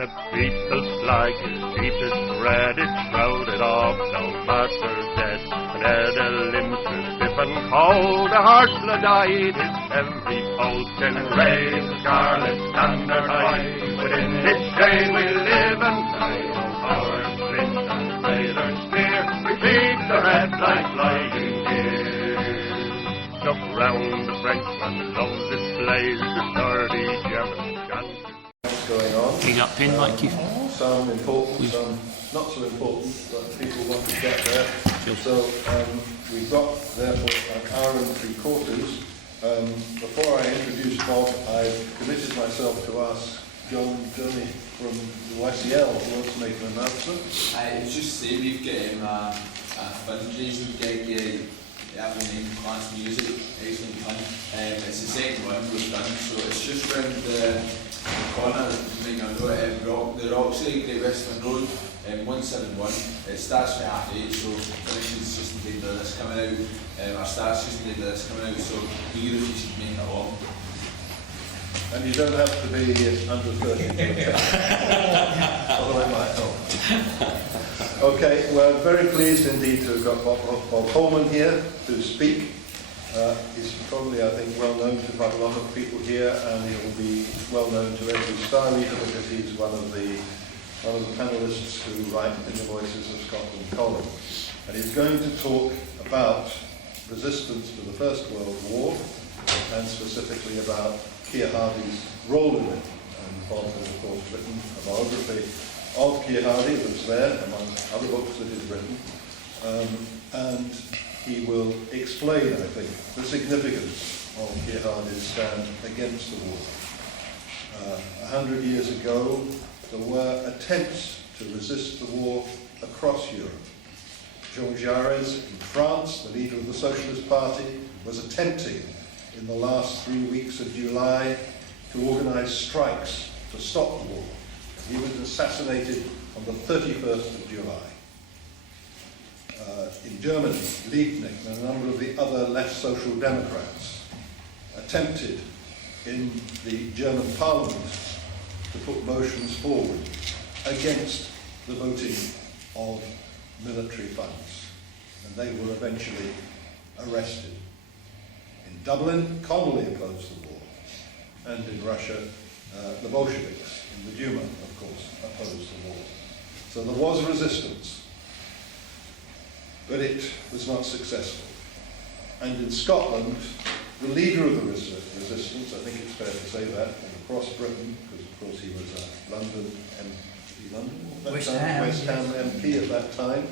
The people's flag is deepest red, it's shrouded of no martyrs dead. And ere their limbs were stiff and cold, a heart blood died, its every pulse then raised the scarlet standard high. Within its shade we live and die, our flint and sailor spear, we keep the red flag flying near. Look round the Frenchman, loves its blaze, the sturdy German guns. Going on. Big up pin, like you. Some important, some not so important, but people want to get there. Sure. So we've got therefore an hour and 3/4. Before I introduce Bob, I've committed myself to ask John Johnny from the YCL who wants to make an announcement. I was just saying we've got a fundraising gig at the class music, excellent fun. It's the second one we've done, so it's just round the corner, you might not know it, the Roxy, Great Western Road, 171. It starts at 8:30, so finishes just in time of this coming out. Our starts just in time of this coming out, so eager if you should make it along. And you don't have to be under 30 to attend, although it might help. Okay, we're very pleased indeed to have got Bob Holman here to speak. He's probably, I think, well known to quite a lot of people here, and he will be well known to every Star Reader because he's one of the panellists who write in the Voices of Scotland column. And he's going to talk about resistance to the First World War, and specifically about Keir Hardie's role in it. And Bob has, of course, written a biography of Keir Hardie that's there, among other books that he's written. And he will explain, I think, the significance of Keir Hardie's stand against the war. 100 years ago, there were attempts to resist the war across Europe. Jean Jaurès in France, the leader of the Socialist Party, was attempting in the last 3 weeks of July to organise strikes to stop the war. He was assassinated on the 31st of July. In Germany, Liebknecht and a number of the other left social democrats attempted in the German parliament to put motions forward against the voting of military funds, and they were eventually arrested. In Dublin, Connolly opposed the war, and in Russia, the Bolsheviks in the Duma, of course, opposed the war. So there was resistance, but it was not successful. And in Scotland, the leader of the resistance, I think it's fair to say that, across Britain, because of course he was a West Ham MP at that time,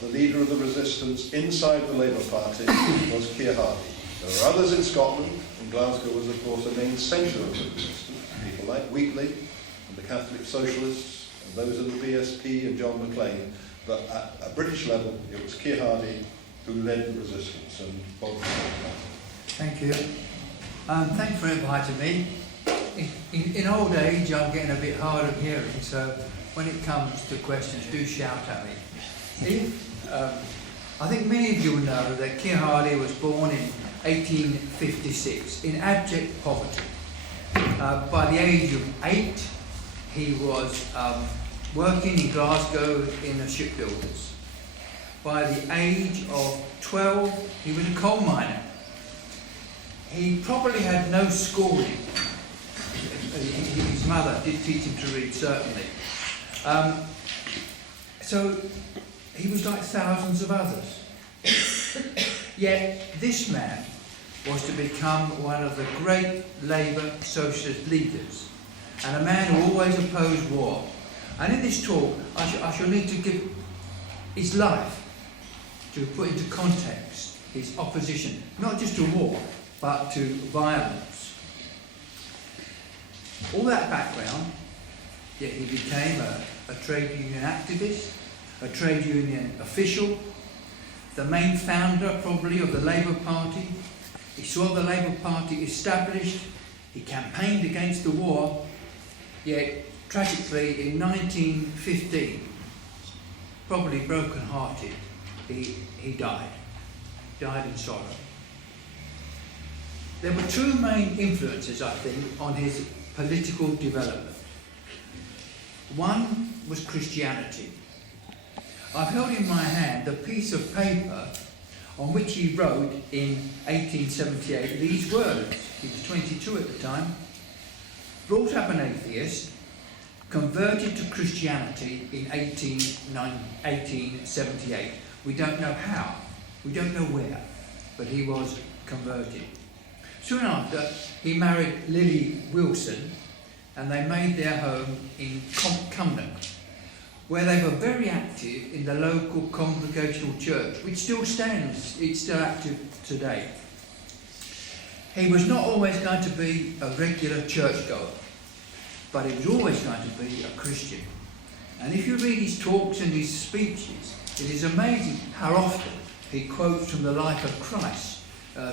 the leader of the resistance inside the Labour Party was Keir Hardie. There were others in Scotland, and Glasgow was of course a main centre of the resistance. People like Wheatley and the Catholic Socialists, and those in the BSP and John Maclean. But at a British level, it was Keir Hardie who led the resistance, and Bob. Thank you. Thanks for inviting me. In old age, I'm getting a bit hard of hearing, so when it comes to questions, do shout at me. I think many of you know that Keir Hardie was born in 1856 in abject poverty. By the age of 8, he was working in Glasgow in the shipbuilders. By the age of 12, he was a coal miner. He probably had no schooling. His mother did teach him to read, certainly. So he was like thousands of others. Yet this man was to become one of the great Labour socialist leaders, and a man who always opposed war. And in this talk, I shall need to give his life to put into context his opposition, not just to war, but to violence. All that background, yet he became a trade union activist, a trade union official, the main founder probably of the Labour Party. He saw the Labour Party established, he campaigned against the war, yet tragically in 1915, probably broken-hearted, he died in sorrow. There were two main influences, I think, on his political development. One was Christianity. I've held in my hand a piece of paper on which he wrote in 1878 these words. He was 22 at the time. Brought up an atheist, converted to Christianity in 1878. We don't know how, we don't know where, but he was converted. Soon after, he married Lily Wilson, and they made their home in Cumnock, where they were very active in the local Congregational church, which still stands, it's still active today. He was not always going to be a regular churchgoer, but he was always going to be a Christian. And if you read his talks and his speeches, it is amazing how often he quotes from the life of Christ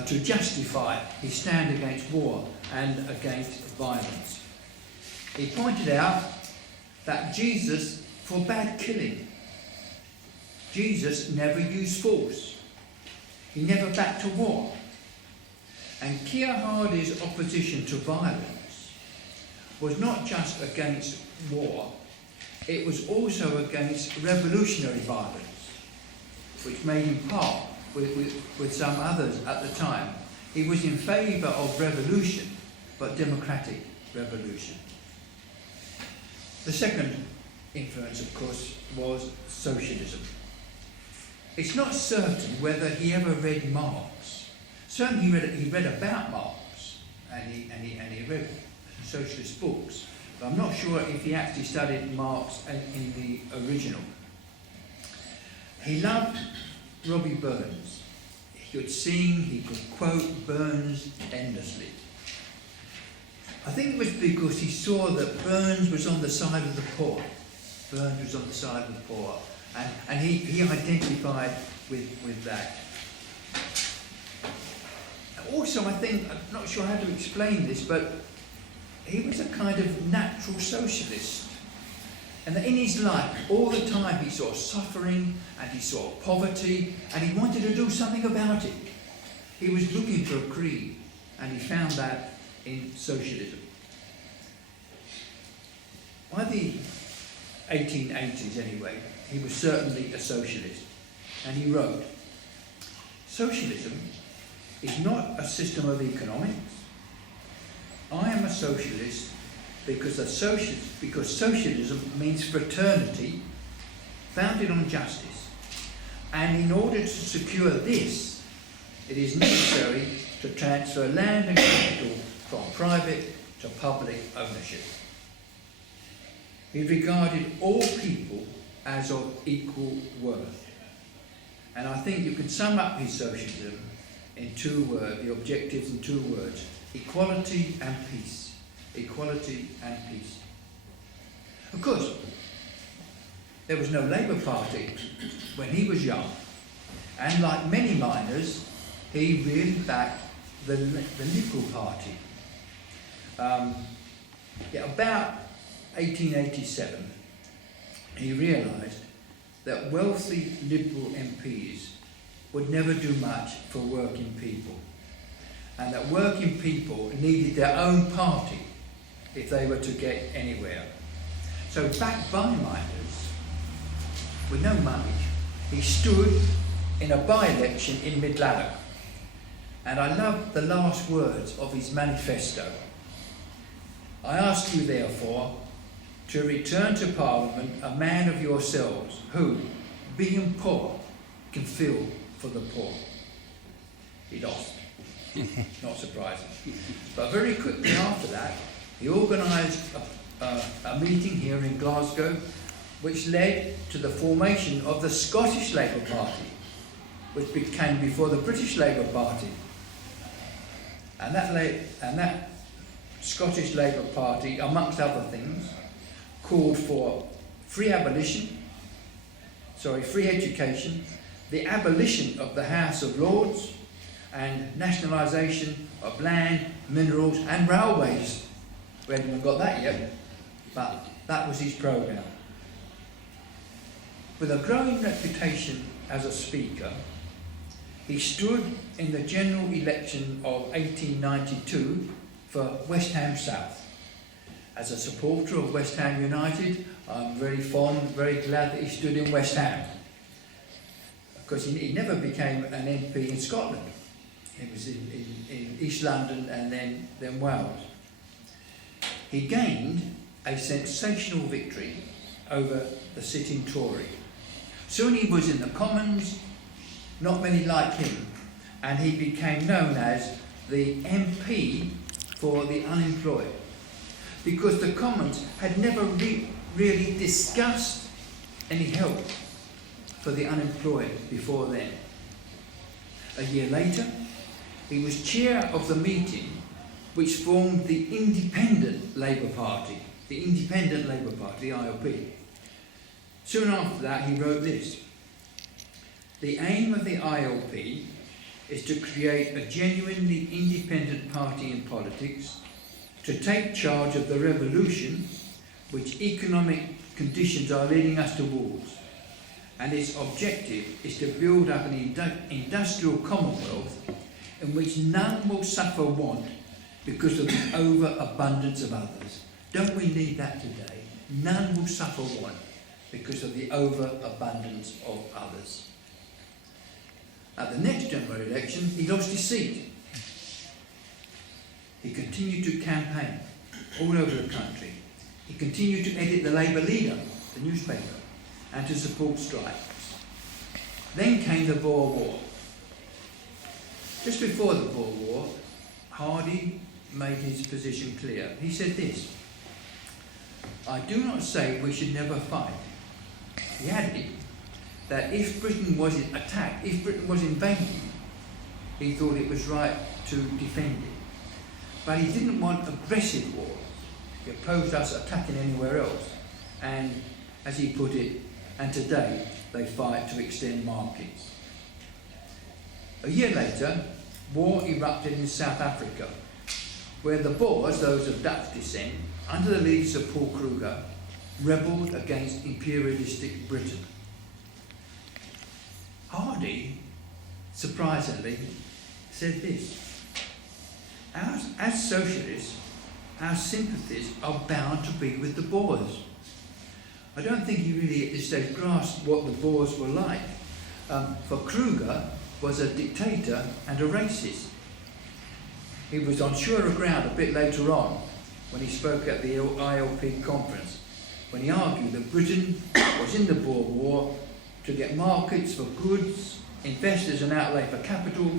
to justify his stand against war and against violence. He pointed out that Jesus forbade killing. Jesus never used force. He never backed to war. And Keir Hardie's opposition to violence was not just against war, it was also against revolutionary violence, which made him part with some others at the time. He was in favour of revolution, but democratic revolution. The second influence, of course, was socialism. It's not certain whether he ever read Marx. Certainly he read about Marx, and he read socialist books, but I'm not sure if he actually studied Marx in the original. He loved Robbie Burns. He could sing, he could quote Burns endlessly. I think it was because he saw that Burns was on the side of the poor. Burns was on the side of the poor, and he identified with that. Also, I think, I'm not sure how to explain this, but he was a kind of natural socialist. And that in his life, all the time he saw suffering and he saw poverty and he wanted to do something about it. He was looking for a creed and he found that in socialism. By the 1880s anyway, he was certainly a socialist. And he wrote, "Socialism is not a system of economics. I am a socialist because socialism means fraternity founded on justice. And in order to secure this, it is necessary to transfer land and capital from private to public ownership." He regarded all people as of equal worth. And I think you can sum up his socialism in two words, the objectives in two words: equality and peace. Equality and peace. Of course, there was no Labour Party when he was young, and like many miners, he really backed the Liberal Party. About 1887, he realised that wealthy Liberal MPs would never do much for working people, and that working people needed their own party if they were to get anywhere. So backed by miners, with no money, he stood in a by-election in Mid-Lanark. And I love the last words of his manifesto. "I ask you, therefore, to return to Parliament a man of yourselves who, being poor, can feel for the poor." He lost. Not surprising. But very quickly after that, he organised a meeting here in Glasgow, which led to the formation of the Scottish Labour Party, which became before the British Labour Party. And that Scottish Labour Party, amongst other things, called for free education, the abolition of the House of Lords, and nationalisation of land, minerals and railways. We haven't even got that yet, but that was his programme. With a growing reputation as a speaker, he stood in the general election of 1892 for West Ham South, As a supporter of West Ham United, I'm very fond, very glad that he stood in West Ham, because he never became an MP in Scotland. He was in East London and then Wales. He gained a sensational victory over the sitting Tory. Soon he was in the Commons, not many liked him, and he became known as the MP for the unemployed, because the Commons had never really discussed any help for the unemployed before then. A year later, he was chair of the meeting which formed the Independent Labour Party, the ILP. Soon after that, he wrote this: "The aim of the ILP is to create a genuinely independent party in politics, to take charge of the revolution which economic conditions are leading us towards, and its objective is to build up an industrial commonwealth in which none will suffer want because of the overabundance of others." Don't we need that today? None will suffer want because of the overabundance of others. At the next general election, he lost his seat. He continued to campaign all over the country. He continued to edit the Labour Leader, the newspaper, and to support strikes. Then came the Boer War. Just before the Boer War, Hardie made his position clear. He said this: "I do not say we should never fight." He added that if Britain was attacked, if Britain was invaded, he thought it was right to defend it. But he didn't want aggressive wars. He opposed us attacking anywhere else. And, as he put it, and today they fight to extend markets. A year later, war erupted in South Africa, where the Boers, those of Dutch descent, under the leadership of Paul Kruger, rebelled against imperialistic Britain. Hardie, surprisingly, said this: "As socialists, our sympathies are bound to be with the Boers." I don't think he really at this stage grasped what the Boers were like. For Kruger was a dictator and a racist. He was on surer ground a bit later on when he spoke at the ILP conference, when he argued that Britain was in the Boer War to get markets for goods, investors an outlay for capital,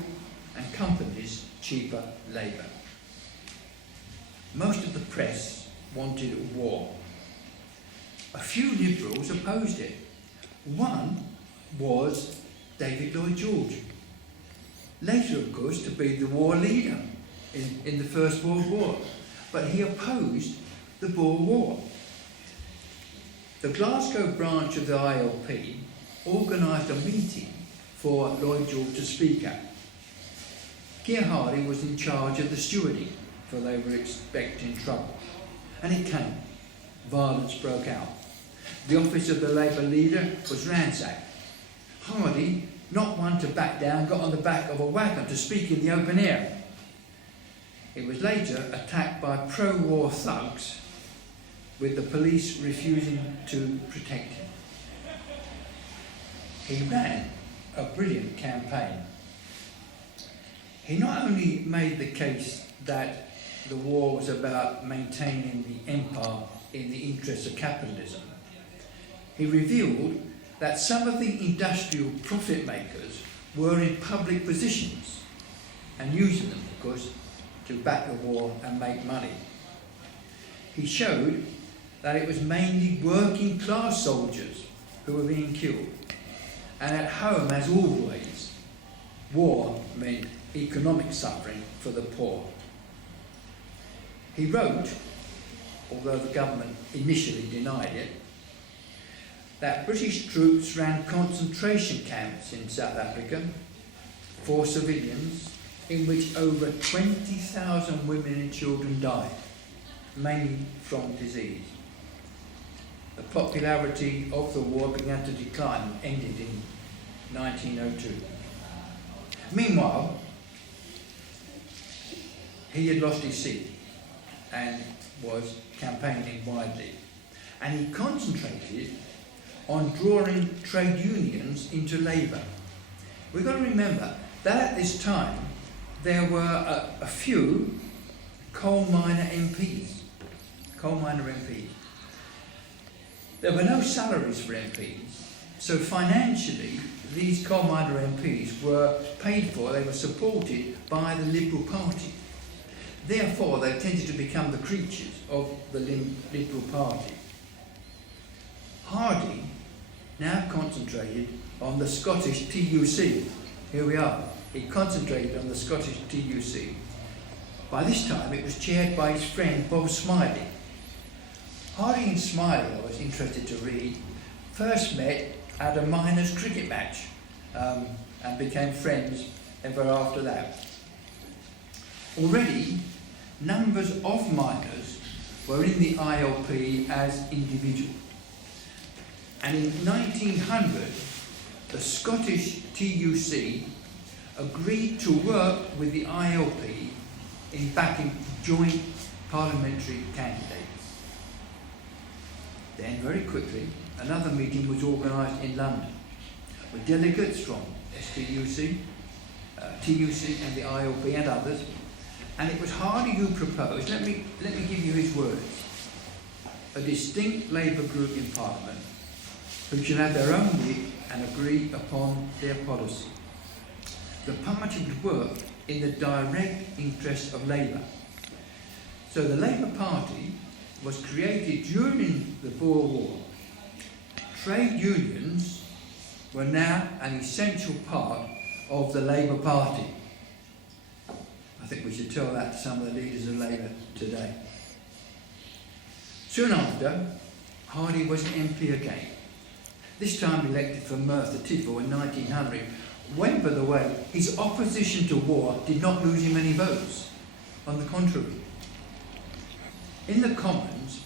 and companies cheaper labour. Most of the press wanted war. A few liberals opposed it. One was David Lloyd George, later of course to be the war leader in the First World War, but he opposed the Boer War. The Glasgow branch of the ILP organised a meeting for Lloyd George to speak at. Keir Hardie was in charge of the stewarding, for they were expecting trouble. And it came. Violence broke out. The office of the Labour leader was ransacked. Hardie, not one to back down, got on the back of a wagon to speak in the open air. He was later attacked by pro-war thugs, with the police refusing to protect him. He ran a brilliant campaign. He not only made the case that the war was about maintaining the empire in the interests of capitalism, he revealed that some of the industrial profit makers were in public positions and using them, of course, to back the war and make money. He showed that it was mainly working class soldiers who were being killed. And at home, as always, war meant economic suffering for the poor. He wrote, although the government initially denied it, that British troops ran concentration camps in South Africa for civilians, in which over 20,000 women and children died, mainly from disease. The popularity of the war began to decline and ended in 1902. Meanwhile, he had lost his seat, and was campaigning widely, and he concentrated on drawing trade unions into Labour. We've got to remember that at this time there were a few coal miner MPs. There were no salaries for MPs, so financially these coal miner MPs were paid for, they were supported by the Liberal Party. Therefore, they tended to become the creatures of the Liberal Party. Hardie now concentrated on the Scottish TUC. Here we are. He concentrated on the Scottish TUC. By this time, it was chaired by his friend Bob Smiley. Hardie and Smiley, I was interested to read, first met at a miners' cricket match and became friends ever after that. Already, numbers of miners were in the ILP as individuals. And in 1900, the Scottish TUC agreed to work with the ILP in backing joint parliamentary candidates. Then, very quickly, another meeting was organised in London with delegates from STUC, TUC and the ILP and others, and it was Hardie who proposed, let me give you his words, a distinct Labour group in Parliament who should have their own whip and agree upon their policy. The party would work in the direct interest of Labour. So the Labour Party was created during the Boer War. Trade unions were now an essential part of the Labour Party. I think we should tell that to some of the leaders of Labour today. Soon after, Hardie was an MP again, this time elected for Merthyr Tydfil in 1900, when, by the way, his opposition to war did not lose him any votes. On the contrary. In the Commons,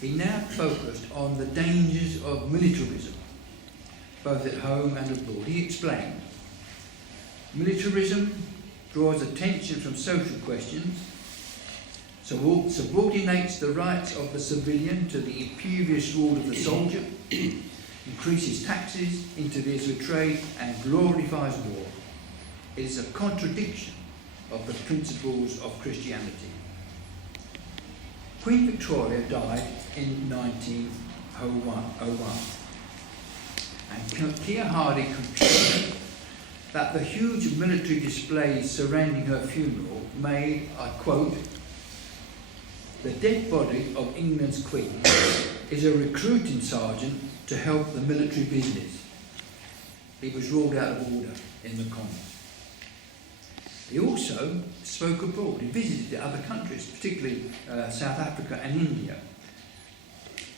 he now focused on the dangers of militarism, both at home and abroad. He explained, militarism draws attention from social questions, subordinates the rights of the civilian to the imperious rule of the soldier, increases taxes, interferes with trade, and glorifies war. It is a contradiction of the principles of Christianity. Queen Victoria died in 1901, and Keir Hardie concluded that the huge military displays surrounding her funeral made, I quote, "The dead body of England's Queen is a recruiting sergeant to help the military business." He was ruled out of order in the Commons. He also spoke abroad. He visited other countries, particularly South Africa and India.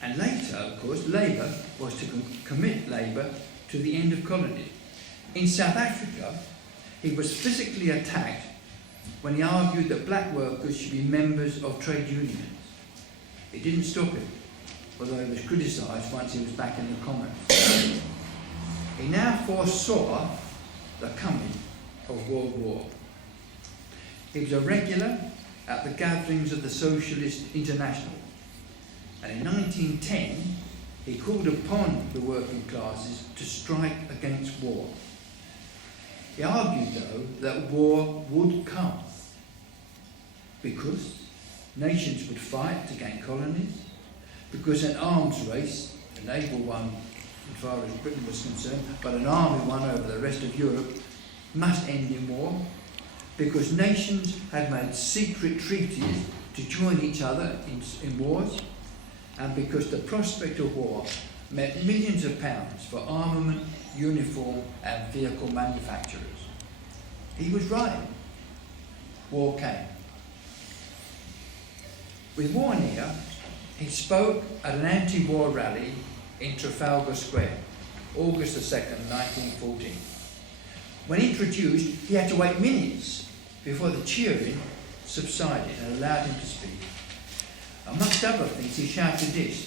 And later, of course, Labour was to commit Labour to the end of colony. In South Africa, he was physically attacked when he argued that black workers should be members of trade unions. It didn't stop him, although he was criticised once he was back in the Commons. He now foresaw the coming of World War. He was a regular at the gatherings of the Socialist International, and in 1910 he called upon the working classes to strike against war. He argued, though, that war would come because nations would fight to gain colonies, because an arms race, a naval one as far as Britain was concerned, but an army one over the rest of Europe, must end in war, because nations had made secret treaties to join each other in wars, and because the prospect of war meant millions of pounds for armament, uniform and vehicle manufacturers. He was right. War came. With war near, he spoke at an anti-war rally in Trafalgar Square, August the 2nd, 1914. When introduced, he had to wait minutes before the cheering subsided and allowed him to speak. Amongst other things, he shouted this: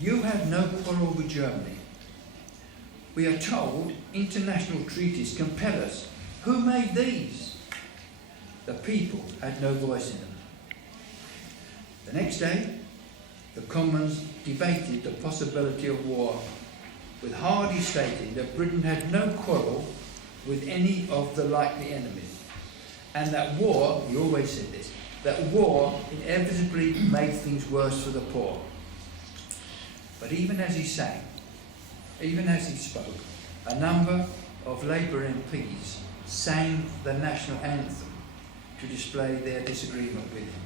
"You have no quarrel with Germany. We are told international treaties compel us. Who made these? The people had no voice in them." The next day, the Commons debated the possibility of war, with Hardie stating that Britain had no quarrel with any of the likely enemies, and that war, he always said this, that war inevitably made things worse for the poor. But even as he sang, even as he spoke, a number of Labour MPs sang the national anthem to display their disagreement with him.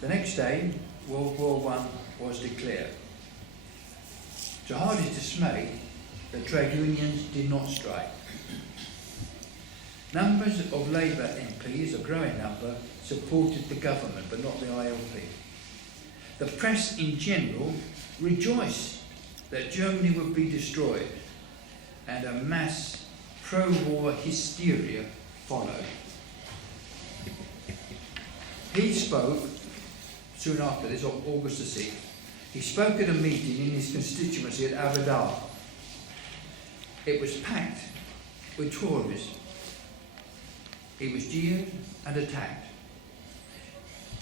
The next day, World War I was declared. To Hardie's dismay, the trade unions did not strike. Numbers of Labour MPs, a growing number, supported the government, but not the ILP. The press in general rejoiced that Germany would be destroyed, and a mass pro-war hysteria followed. He spoke soon after this, on August the 6th. He spoke at a meeting in his constituency at Aberdeen. It was packed with Tories. He was jeered and attacked.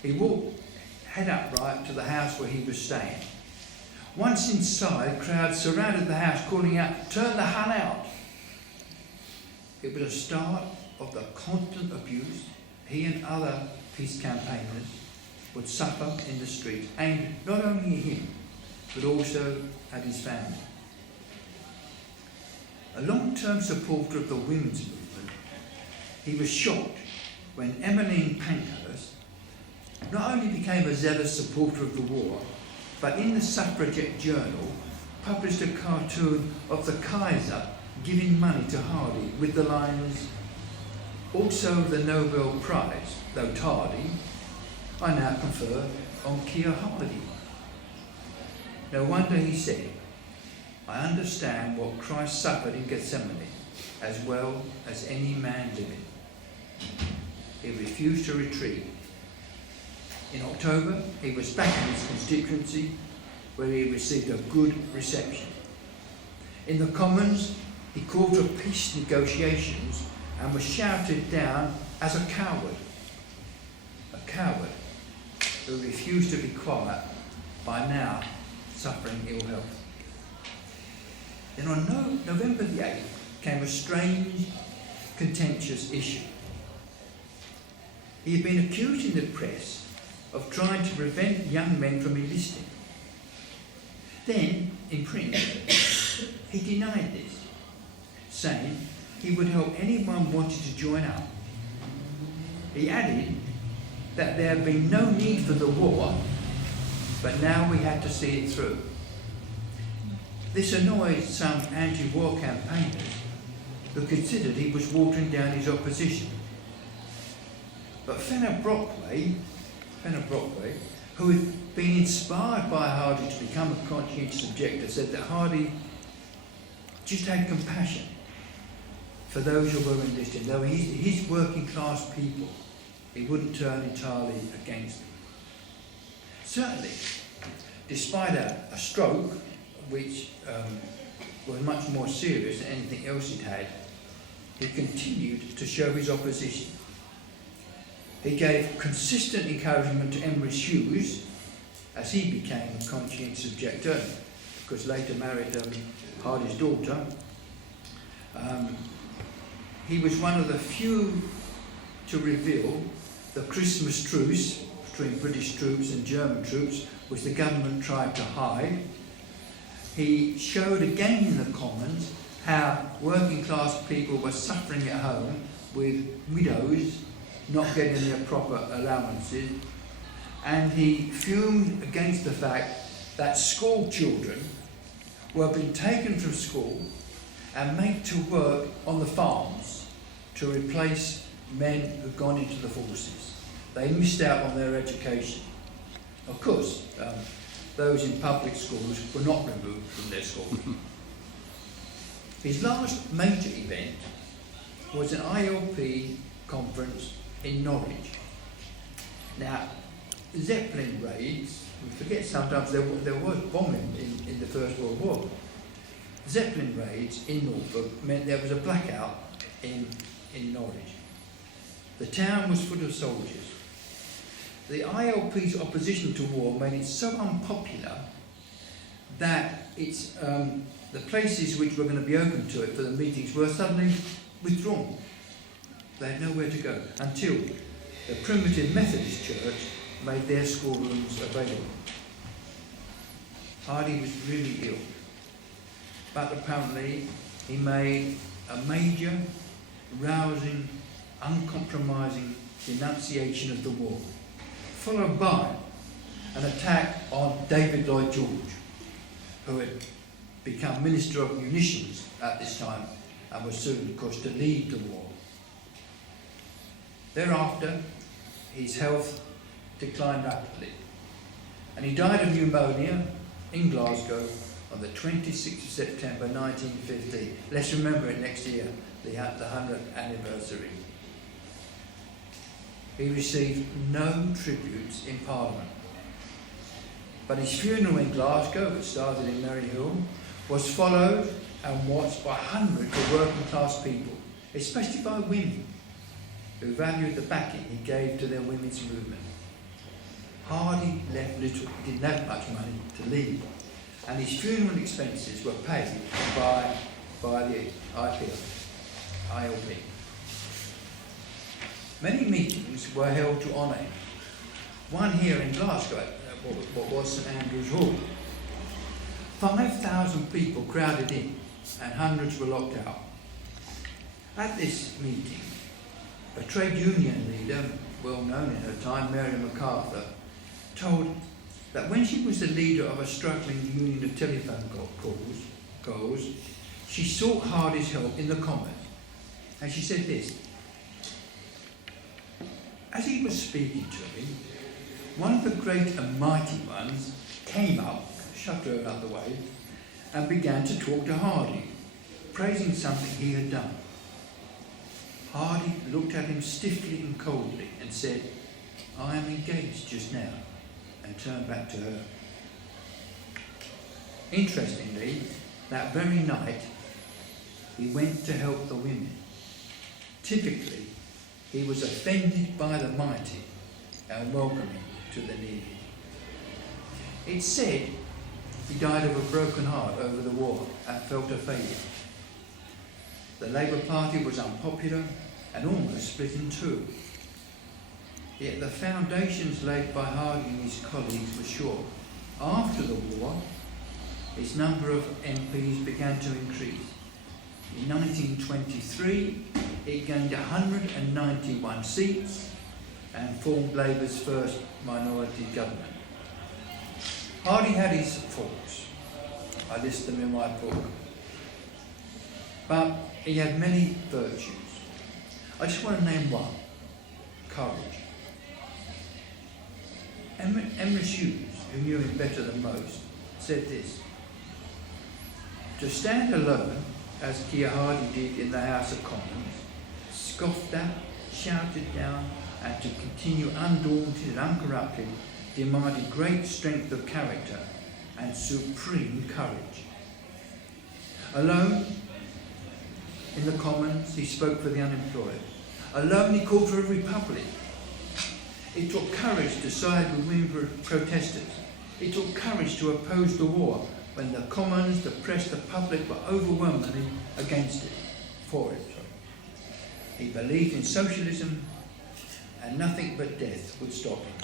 He walked head upright to the house where he was staying. Once inside, crowds surrounded the house calling out, "Turn the Hun out!" It was a start of the constant abuse he and other peace campaigners would suffer in the street, aimed not only at him, but also at his family. A long-term supporter of the women's movement, he was shocked when Emmeline Pankhurst not only became a zealous supporter of the war, but in the Suffragette Journal published a cartoon of the Kaiser giving money to Hardie with the lines, "Also the Nobel Prize, though tardy, I now confer on Keir Hardie." No wonder he said, "I understand what Christ suffered in Gethsemane, as well as any man living." He refused to retreat. In October, he was back in his constituency, where he received a good reception. In the Commons, he called for peace negotiations and was shouted down as a coward who refused to be quiet, by now suffering ill health. Then on November the 8th came a strange, contentious issue. He had been accused in the press of trying to prevent young men from enlisting. Then, in print, he denied this, saying he would help anyone wanted to join up. He added that there had been no need for the war, but now we had to see it through. This annoyed some anti-war campaigners who considered he was watering down his opposition. But Fenner Brockway, who had been inspired by Hardie to become a conscientious objector, said that Hardie just had compassion for those who were enlisting. Though he's working class people, he wouldn't turn entirely against them. Certainly, despite a stroke, which was much more serious than anything else he'd had, he continued to show his opposition. He gave consistent encouragement to Emrys Hughes as he became a conscientious objector, because later married Hardie's daughter. He was one of the few to reveal the Christmas truce between British troops and German troops, which the government tried to hide. He showed again in the Commons how working class people were suffering at home, with widows not getting their proper allowances, and he fumed against the fact that school children were being taken from school and made to work on the farms to replace men who'd gone into the forces. They missed out on their education. Of course, those in public schools were not removed from their schools. His last major event was an ILP conference in Norwich. Now, Zeppelin raids, we forget sometimes there was bombing in the First World War. Zeppelin raids in Norfolk meant there was a blackout in Norwich. The town was full of soldiers. the ILP's opposition to war made it so unpopular that it's, the places which were going to be open to it for the meetings were suddenly withdrawn. They had nowhere to go until the primitive Methodist Church made their schoolrooms available. Hardie was really ill, but apparently he made a major, rousing, uncompromising denunciation of the war, followed by an attack on David Lloyd George, who had become Minister of Munitions at this time and was soon, of course, to lead the war. Thereafter, his health declined rapidly, and he died of pneumonia in Glasgow on the 26th of September 1950. Let's remember it next year, the 100th anniversary. He received no tributes in Parliament, but his funeral in Glasgow, which started in Maryhill, was followed and watched by hundreds of working class people, especially by women, who valued the backing he gave to their women's movement. Hardie left little, he didn't have much money to leave, and his funeral expenses were paid by the ILP. Many meetings were held to honour him. One here in Glasgow, what was St Andrew's Hall. 5,000 people crowded in, and hundreds were locked out. At this meeting, a trade union leader, well known in her time, Mary MacArthur, told that when she was the leader of a struggling union of telephone calls, she sought Hardie's help in the Commons. And she said this: as he was speaking to me, one of the great and mighty ones came up, shoved her out of the way, and began to talk to Hardie, praising something he had done. Hardie looked at him stiffly and coldly and said, "I am engaged just now," and turned back to her. Interestingly, that very night, he went to help the women. Typically, he was offended by the mighty and welcoming to the needy. It's said he died of a broken heart over the war and felt a failure. The Labour Party was unpopular and almost split in two. Yet the foundations laid by Hardie and his colleagues were sure. After the war, its number of MPs began to increase. In 1923, it gained 191 seats and formed Labour's first minority government. Hardie had his faults. I list them in my book. But he had many virtues. I just want to name one: courage. Emma Hughes, who knew him better than most, said this: to stand alone, as Keir Hardie did in the House of Commons, scoffed at, shouted down, and to continue undaunted and uncorrupted demanded great strength of character and supreme courage. Alone in the Commons, he spoke for the unemployed. Alone, he called for a republic. It took courage to side with women protesters. It took courage to oppose the war when the Commons, the press, the public were overwhelmingly against it, for it. He believed in socialism, and nothing but death would stop him.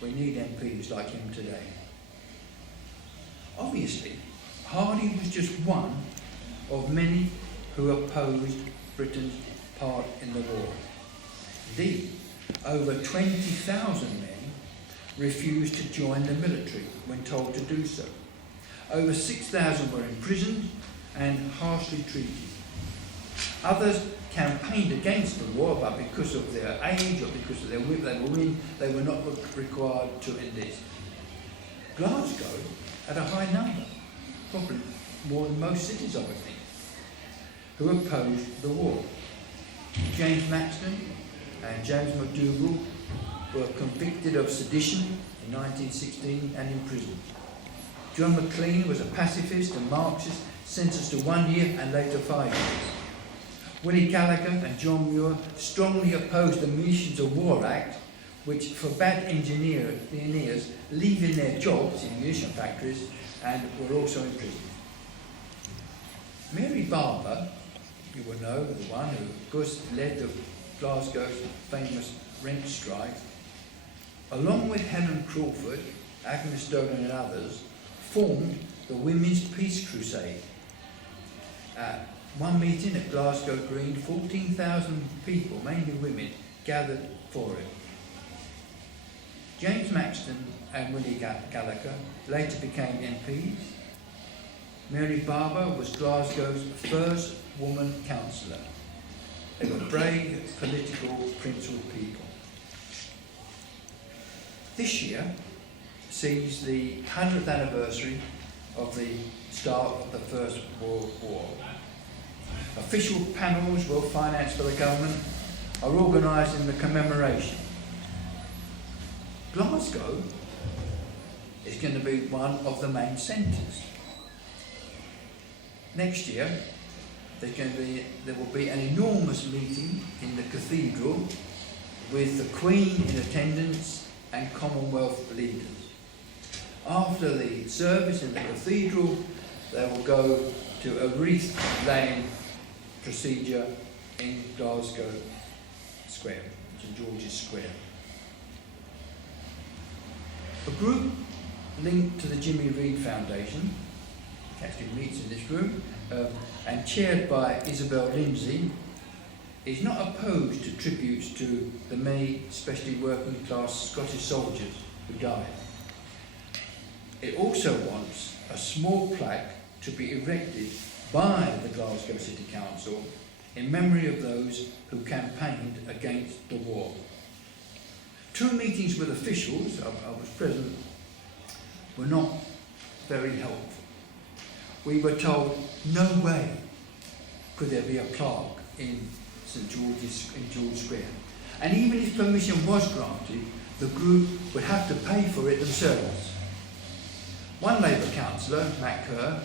We need MPs like him today. Obviously, Hardie was just one of many who opposed Britain's part in the war. Indeed, over 20,000 men refused to join the military when told to do so. Over 6,000 were imprisoned and harshly treated. Others campaigned against the war, but because of their age or because of their women, they were not required to enlist. Glasgow had a high number, probably more than most cities, I would think, who opposed the war. James Maxton and James McDougall were convicted of sedition in 1916 and imprisoned. John McLean was a pacifist and Marxist, sentenced to 1 year and later 5 years. Willie Gallagher and John Muir strongly opposed the Munitions of War Act, which forbade engineers leaving their jobs in munition factories and were also imprisoned. Mary Barber, you will know, the one who, of course, led the Glasgow's famous rent strike, along with Helen Crawford, Agnes Dolan and others, formed the Women's Peace Crusade. At one meeting at Glasgow Green, 14,000 people, mainly women, gathered for it. James Maxton and Willie Gallagher later became MPs. Mary Barber was Glasgow's first woman councillor. They were brave, political, principled people. This year sees the 100th anniversary of the start of the First World War. Official panels, well financed by the government, are organised in the commemoration. Glasgow is going to be one of the main centres. Next year, there will be an enormous meeting in the cathedral with the Queen in attendance and Commonwealth leaders. After the service in the cathedral, they will go to a wreath-laying procedure in Glasgow Square, St George's Square. A group linked to the Jimmy Reid Foundation, actually meets in this room, and chaired by Isabel Lindsay, is not opposed to tributes to the many, especially working class Scottish soldiers who died. It also wants a small plaque to be erected by the Glasgow City Council in memory of those who campaigned against the war. 2 meetings with officials, I was present, were not very helpful. We were told no way could there be a plaque in St George's in George Square. And even if permission was granted, the group would have to pay for it themselves. One Labour councillor, Matt Kerr,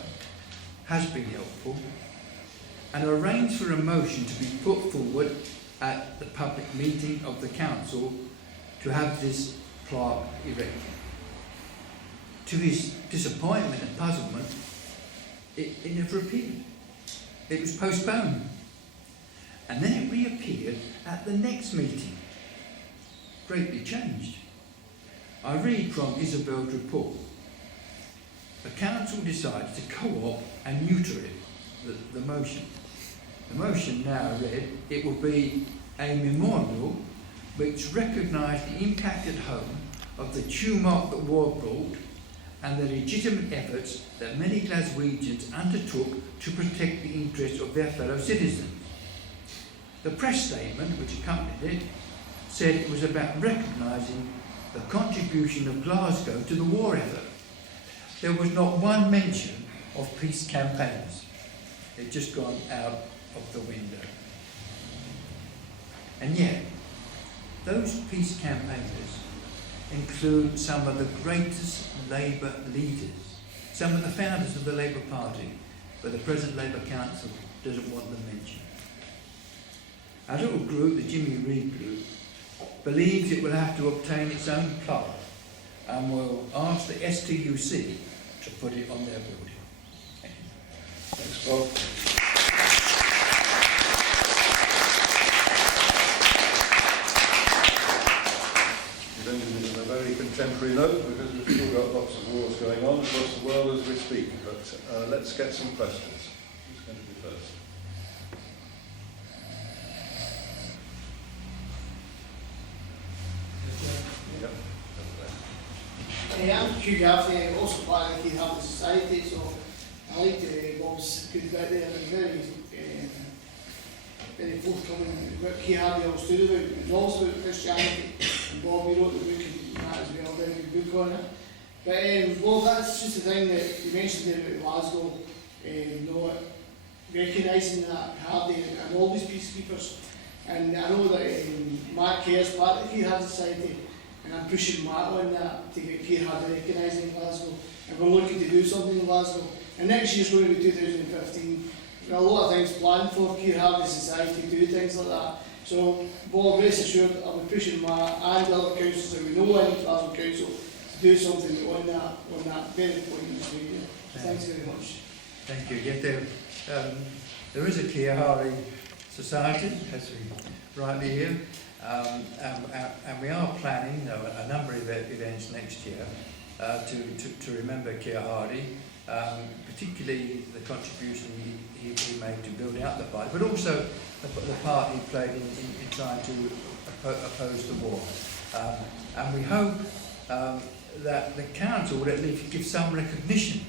has been helpful and arranged for a motion to be put forward at the public meeting of the council to have this plaque erected. To his disappointment and puzzlement, it never appeared. It was postponed. And then it reappeared at the next meeting, greatly changed. I read from Isabel's report. The council decided to co-opt and neuter it, the motion. The motion now read, it will be a memorial which recognised the impact at home of the tumult that war brought and the legitimate efforts that many Glaswegians undertook to protect the interests of their fellow citizens. The press statement, which accompanied it, said it was about recognising the contribution of Glasgow to the war effort. There was not one mention of peace campaigns. They'd just gone out of the window. And yet, those peace campaigners include some of the greatest Labour leaders, some of the founders of the Labour Party, but the present Labour Council doesn't want them mentioned. Our little group, the Jimmy Reid group, believes it will have to obtain its own plaque and will ask the STUC to put it on their building. Thank you. Thanks, Bob. We've ended it on a very contemporary note because we've still got lots of wars going on across the world as we speak. But let's get some questions. Who's going to be first? I'm Keir Hardie, also part of the Keir Hardie Society, so I like Bob's good bit there, and very forthcoming what Keir Hardie always stood about. It was also about Christianity, and Bob, he wrote the book and that as well, a very good book on it. But Bob, that's just the thing that you mentioned there about Glasgow, not recognising that Hardie and all these peacekeepers. And I know that Mark Kerr's part of the Keir Hardie Society, and I'm pushing Mark on that to get Keir Hardie recognised in Glasgow, and we're looking to do something in Glasgow. And next year's going to be 2015. We've got a lot of things planned for Keir Hardie Society to do things like that. So, Bob, rest assured, I'll be pushing my and the other councils that we know in Glasgow Council to do something on that very point in this area. Thanks very much. Thank you. Yeah, there is a Keir Hardie Society, as we rightly hear, and we are planning a number of events next year to remember Keir Hardie, particularly the contribution he made to build out the party, but also the part he played in trying to oppose the war. And we hope that the council would at least give some recognition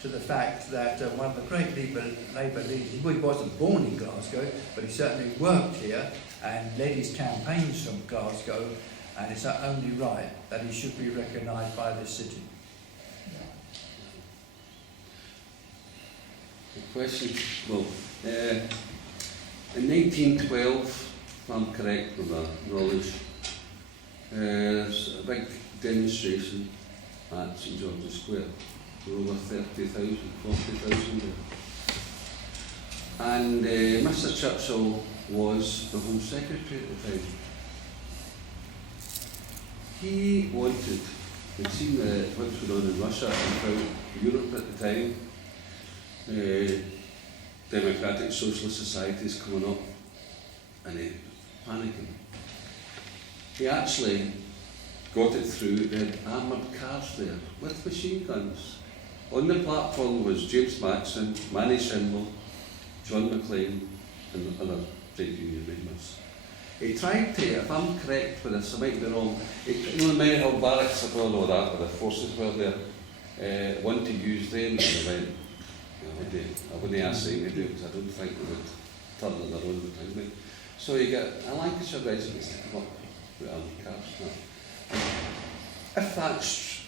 to the fact that one of the great Labour leaders, he wasn't born in Glasgow, but he certainly worked here and led his campaigns from Glasgow, and it's only right that he should be recognised by the city. The question, well, in 1912, if I'm correct with my knowledge, there's a big demonstration at St George's Square. There were over 30,000, 40,000 there. And Mr Churchill was the Home Secretary at the time. He wanted, he'd seen what's going on in Russia and throughout Europe at the time, democratic socialist societies coming up, and he was panicking. He actually got it through. They had armoured cars there with machine guns. On the platform was James Maxson, Manny Shinwell, John McLean, and other trade union members. He tried to, if I'm correct with this, I might be wrong, the Maryhill Barracks, I don't know that, but the forces were there, wanted to use them, and they went, I wouldn't ask them to do it, because I don't think they would turn on their own thing. So you get a Lancashire residents to come up with armed cars. If that's,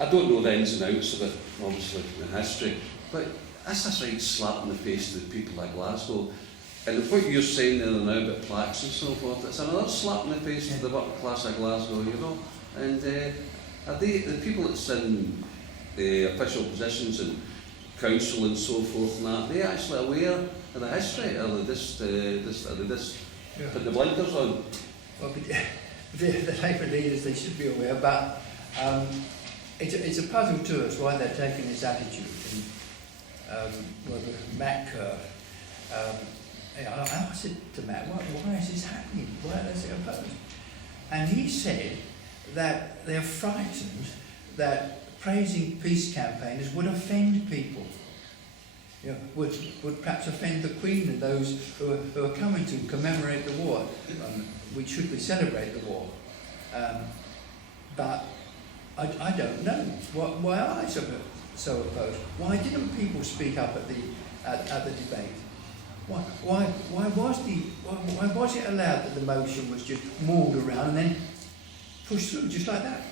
I don't know the ins and outs of it, obviously, in history, but that's a right slap in the face to the people like Glasgow. And what you're saying there now about plaques and so forth, it's another slap in the face to the working class of Glasgow, you know. And are they, the people that's in the official positions and council and so forth and that, are they actually aware of the history, or are they just put the blinkers on? Well, the Labour leaders, they should be aware, but it's a puzzle to us why they're taking this attitude. And, well, Matt Kerr, I said to Matt, why is this happening? Why are they so opposed? And he said that they're frightened that praising peace campaigners would offend people. You know, would perhaps offend the Queen and those who are coming to commemorate the war. We should celebrate the war. But I don't know. Why are they so opposed? Why didn't people speak up at the debate? Why was it allowed that the motion was just mauled around and then pushed through just like that?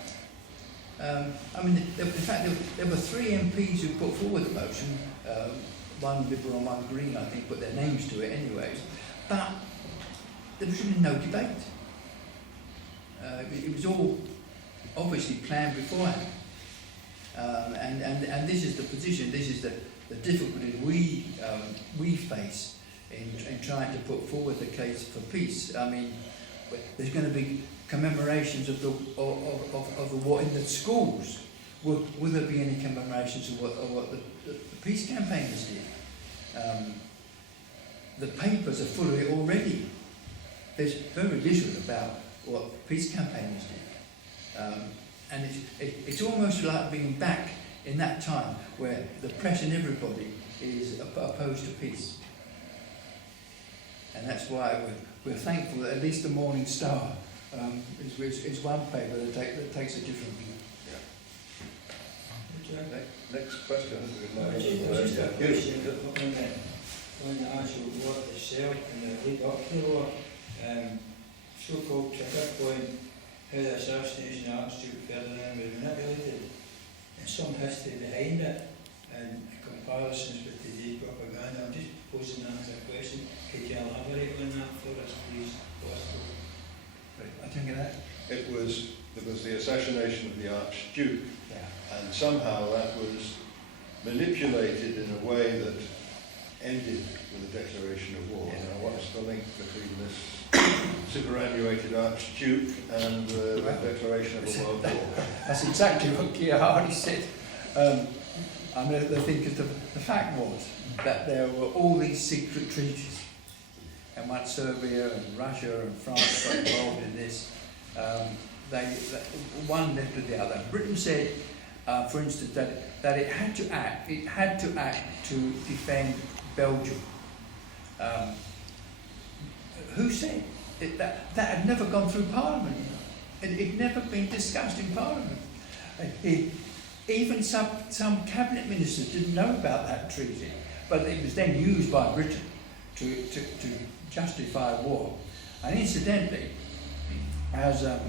I mean, in fact, there were 3 MPs who put forward the motion, one Liberal and one Green, I think, put their names to it anyways, but there was really no debate. It was all obviously planned beforehand. And this is the position, this is the difficulty we face in trying to put forward the case for peace. I mean, there's going to be commemorations of the war in the schools. Will there be any commemorations of what the peace campaigners did? The papers are full of it already. There's very little about what peace campaigners did. And it's almost like being back in that time where the press and everybody is opposed to peace. And that's why we're thankful that at least the Morning Star is one paper that takes a different view. Next question. Just a question on the actual war itself and the lead up to the war. So-called trigger point, how the assassination of Archduke Ferdinand was manipulated, and some history behind it, and comparisons with today's propaganda. I'm just posing that as a question. Could you elaborate on that for us, please? I think of that. There was the assassination of the Archduke, Yeah. and somehow that was manipulated in a way that ended with a declaration of war. Now, what's the link between this superannuated Archduke and the declaration of a world war? That's exactly what Keir Hardie said. I think the fact was that there were all these secret treaties, and once Serbia and Russia and France got involved in this, one led to the other. Britain said, for instance, that it had to act to defend Belgium. Who said that had never gone through Parliament? It never been discussed in Parliament. Even some cabinet ministers didn't know about that treaty, but it was then used by Britain to justify war. And incidentally, as on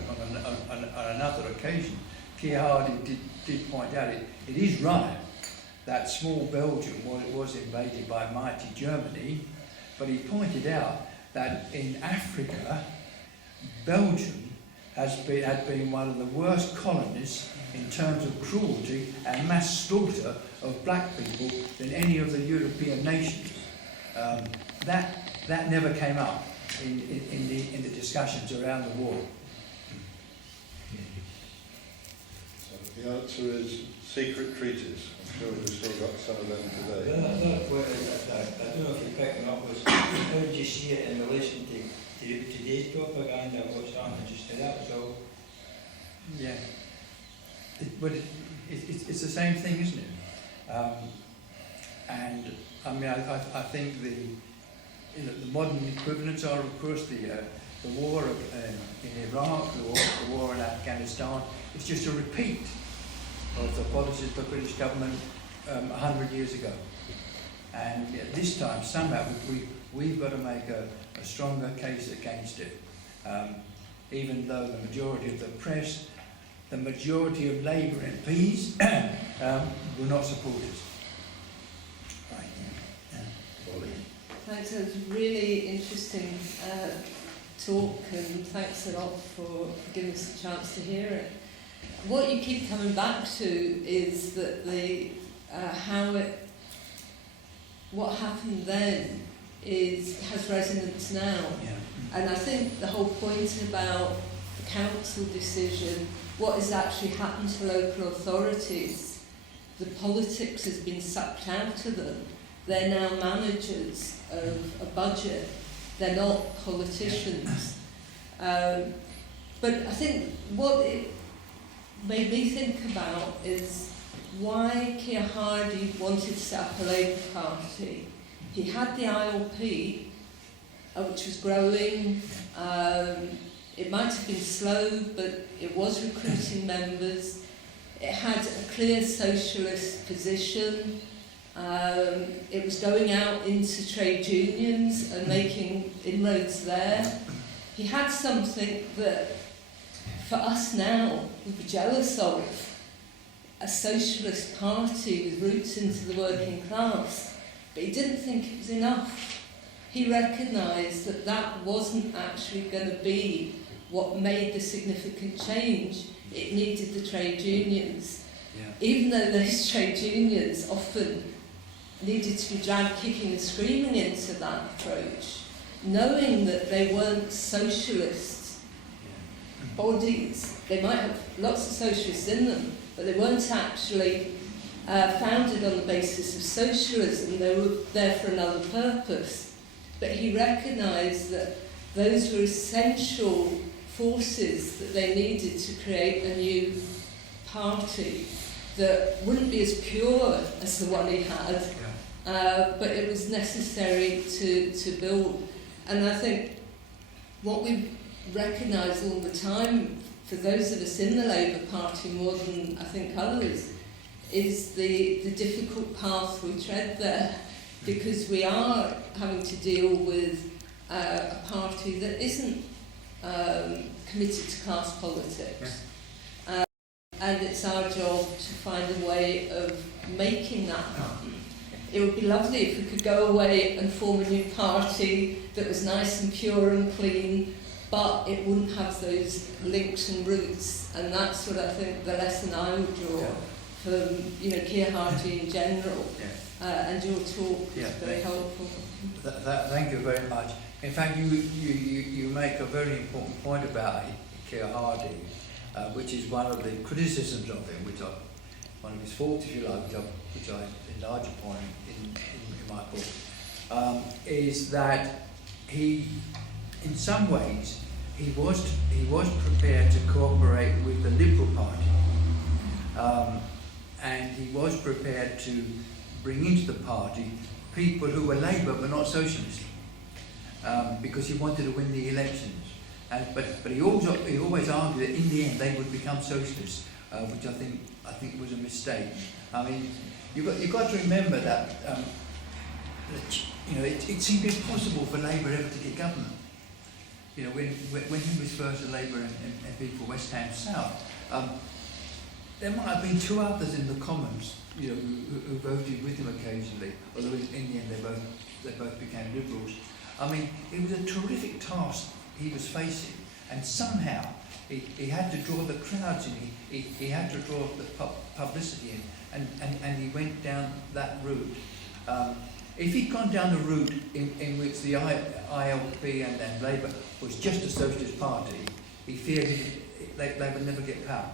another occasion, Keir Hardie did point out it is right that small Belgium was invaded by mighty Germany, but he pointed out that in Africa, Belgium had been one of the worst colonies in terms of cruelty and mass slaughter of black people than any of the European nations. That never came up in the discussions around the war. So the answer is secret treaties. I'm sure we've still got some of them today. Another point I don't know if you're picking up was, how do you see it in relation to today's propaganda, what's happening just now? That was all. Yeah. But it's the same thing, isn't it? And I mean, I think the modern equivalents are, of course, the war in Iraq, the war in Afghanistan. It's just a repeat of the policies of the British government 100 years ago. And this time, somehow, we've got to make a stronger case against it, even though the majority of the press, the majority of Labour MPs will not support us. Right. Yeah. Thanks, it was a really interesting talk, and thanks a lot for giving us a chance to hear it. What you keep coming back to is that what happened then has resonance now. Yeah. And I think the whole point about the council decision, what has actually happened to local authorities, the politics has been sucked out of them. They're now managers of a budget. They're not politicians. But I think what it made me think about is why Keir Hardie wanted to set up a Labour Party. He had the ILP, which was growing. It might have been slow, but it was recruiting members. It had a clear socialist position. It was going out into trade unions and making inroads there. He had something that, for us now, we'd be jealous of. A socialist party with roots into the working class. But he didn't think it was enough. He recognised that that wasn't actually going to be what made the significant change. It needed the trade unions. Yeah. Even though those trade unions often needed to be dragged kicking and screaming into that approach, knowing that they weren't socialist bodies. They might have lots of socialists in them, but they weren't actually founded on the basis of socialism. They were there for another purpose. But he recognised that those were essential forces that they needed to create a new party that wouldn't be as pure as the one he had, but it was necessary to build. And I think what we recognise all the time, for those of us in the Labour Party more than I think others, is the difficult path we tread there, because we are having to deal with a party that isn't committed to class politics. And it's our job to find a way of making that happen. It would be lovely if we could go away and form a new party that was nice and pure and clean, but it wouldn't have those links and roots, and that's what I think the lesson I would draw from, you know, Keir Hardie in general, Yeah. and your talk was Yeah. very helpful. Thank you very much. In fact, you make a very important point about Keir Hardie, which is one of the criticisms of him, one of his faults, if you like, which I enlarge upon in my book, is that he, in some ways, he was prepared to cooperate with the Liberal Party, and he was prepared to bring into the party people who were Labour but not Socialist, because he wanted to win the elections. But he always argued that in the end they would become socialists, which I think was a mistake. I mean, you've got to remember that you know it seemed impossible for Labour ever to get government. You know, when he was first a Labour MP for West Ham South, there might have been two others in the Commons, you know, who voted with him occasionally. Although in the end they both became Liberals. I mean, it was a terrific task he was facing, and somehow he had to draw the crowds in. He had to draw the publicity in, and he went down that route. If he'd gone down the route in which the ILP and Labour was just a socialist party, he feared they would never get power.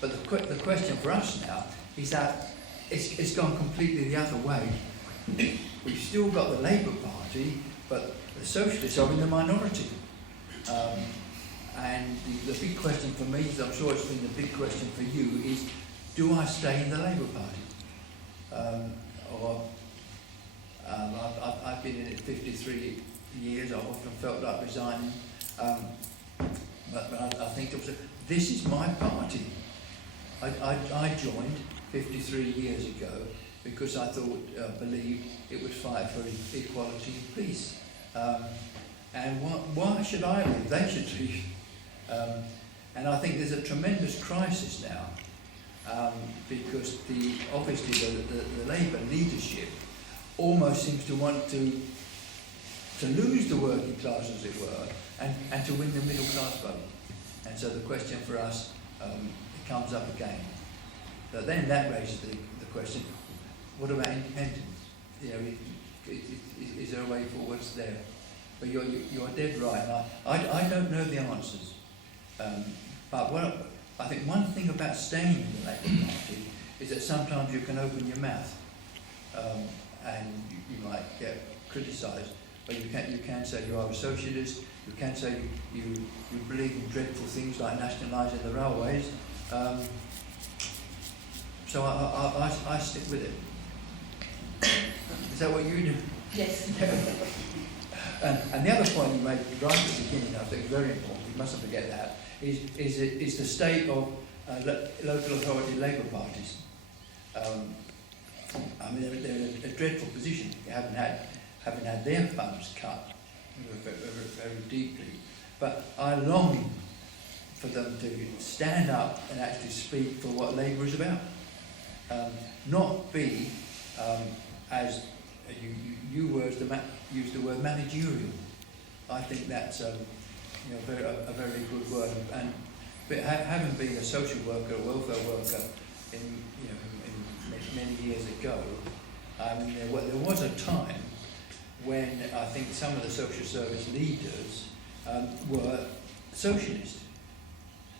But the question for us now is that it's gone completely the other way. We've still got the Labour Party, but the Socialists are in the minority. And the big question for me, as I'm sure it's been the big question for you, is do I stay in the Labour Party? I've been in it 53 years, I've often felt like resigning. But I think this is my party. I joined 53 years ago because I believed it would fight for equality and peace. And why should I leave? They should leave. And I think there's a tremendous crisis now because obviously the Labour leadership almost seems to want to lose the working class, as it were, and to win the middle class vote. And so the question for us comes up again. But then that raises the question: what about independence? You know, is there a way forwards there? But you're dead right. I don't know the answers. But I think one thing about staying in the Labour Party is that sometimes you can open your mouth and you might get criticised, but you can say you are a socialist. You can say you believe in dreadful things like nationalising the railways. So I stick with it. Is that what you do? Yes. And the other point you made right at the beginning, I think, is very important. We mustn't forget that. Is the state of local authority Labour parties. I mean, they're in a dreadful position. They haven't had their funds cut very, very deeply. But I long for them to stand up and actually speak for what Labour is about. Not be, as you used the word managerial. I think that's a very good word. But having been a social worker, a welfare worker, in many years ago, there was a time when I think some of the social service leaders were socialist,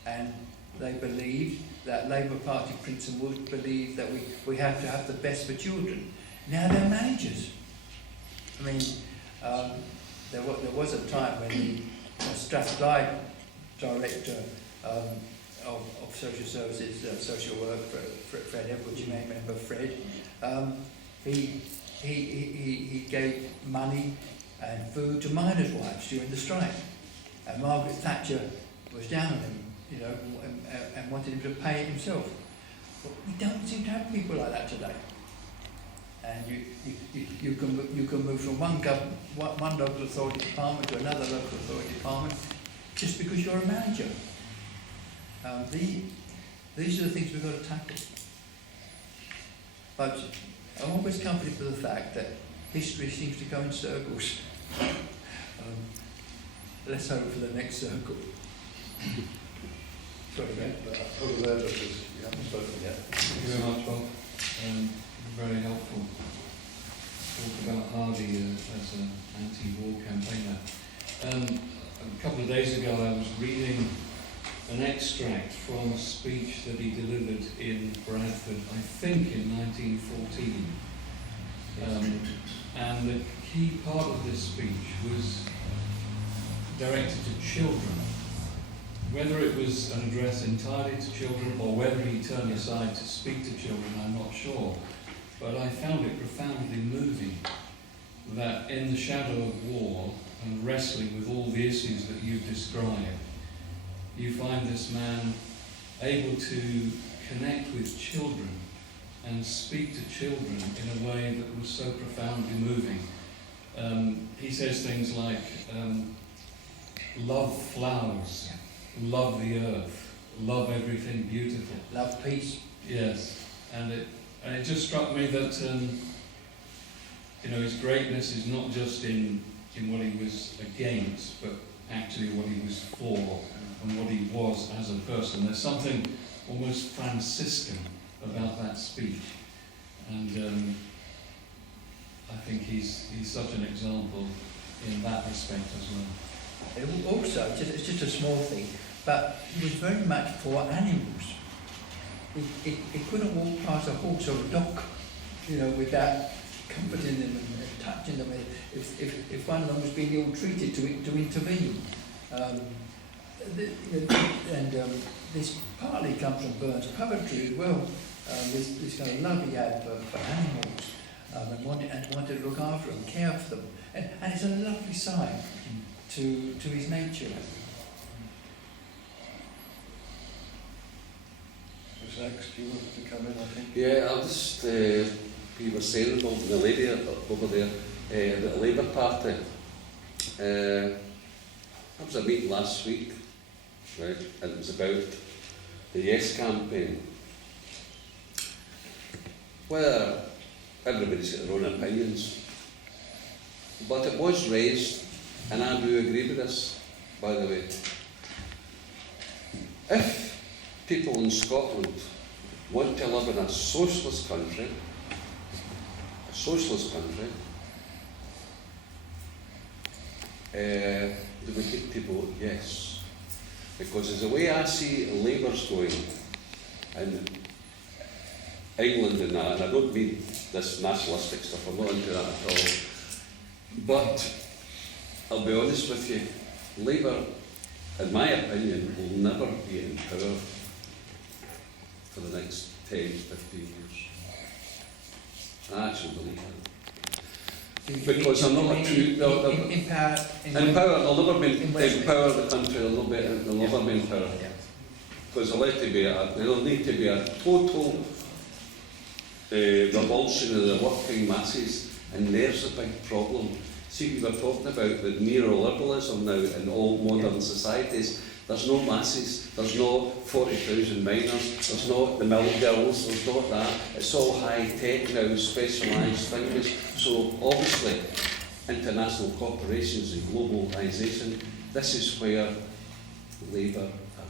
and they believed that Labour Party principles believed that we have to have the best for children. Now they're managers. I mean, there was a time when the Strathclyde director of social services, social work, Fred Edwards, you may remember Fred, he gave money and food to miners' wives during the strike. And Margaret Thatcher was down on him, and wanted him to pay it himself. But we don't seem to have people like that today. And you can move from one local authority department to another local authority department just because you're a manager. These are the things we've got to tackle. But I'm always comforted for the fact that history seems to go in circles. Let's hope for the next circle. Sorry, Ben. Over there, because you haven't spoken. delivered in Bradford, I think in 1914. And the key part of this speech was directed to children. Whether it was an address entirely to children or whether he turned aside to speak to children, I'm not sure. But I found it profoundly moving that in the shadow of war and wrestling with all the issues that you've described, you find this man able to connect with children and speak to children in a way that was so profoundly moving. He says things like, love flowers, love the earth, love everything beautiful. Love peace. Yes, and it just struck me that his greatness is not just in what he was against, but actually what he was for and what he was as a person. There's something almost Franciscan about that speech, and I think he's such an example in that respect as well. Also, it's just a small thing, but he was very much for animals. He couldn't walk past a horse or a dog, without comforting them and touching them. If one of them was being ill-treated, to intervene. This partly comes from Burns' poetry as well. This kind of love he had for animals, and wanted to look after them, care for them, and it's a lovely side to his nature. Who's next? You wanted to come in, I think? Yeah, I'll just, we were saying about the lady over there, the Labour Party. There was a meeting last week, right, and it was about the Yes campaign, where everybody's got their own opinions. But it was raised, and I do agree with this, by the way. If people in Scotland want to live in a socialist country, they would need to vote yes. Because as the way I see Labour's going in England and that, and I don't mean this nationalistic stuff, I'm not into that at all, but I'll be honest with you, Labour, in my opinion, will never be in power for the next 10, 15 years. I actually believe that. Because I'm not a true... In power... In power, they'll never be in power the country, they'll never be in power. Because there'll need to be a total revulsion of the working masses, and there's a big problem. See, we were talking about the neoliberalism now in all modern societies. There's no masses, there's no 40,000 miners, there's not the mill girls, there's not that. It's all high tech now, specialised things. So obviously, international corporations and globalisation, this is where Labour are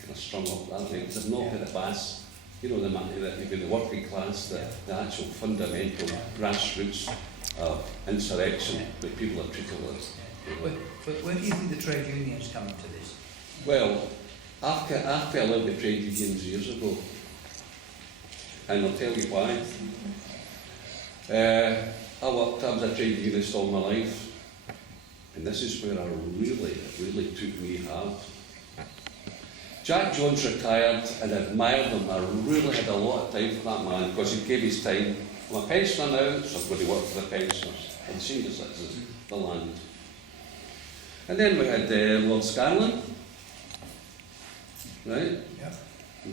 kind of strung up that way. They've not got the mass, the working class, the actual fundamental grassroots insurrection that people are treated with. But where do you think the trade unions come into this? Well, I fell into trade unions years ago, and I'll tell you why. I was a trade unionist all my life, and this is where I really took me hard. Jack Jones retired, and I admired him. I really had a lot of time for that man because he gave his time. I'm a pensioner now, so I'm going to work for the pensioners and senior citizens, the land. And then we had Lord Scanlon, right? Yep.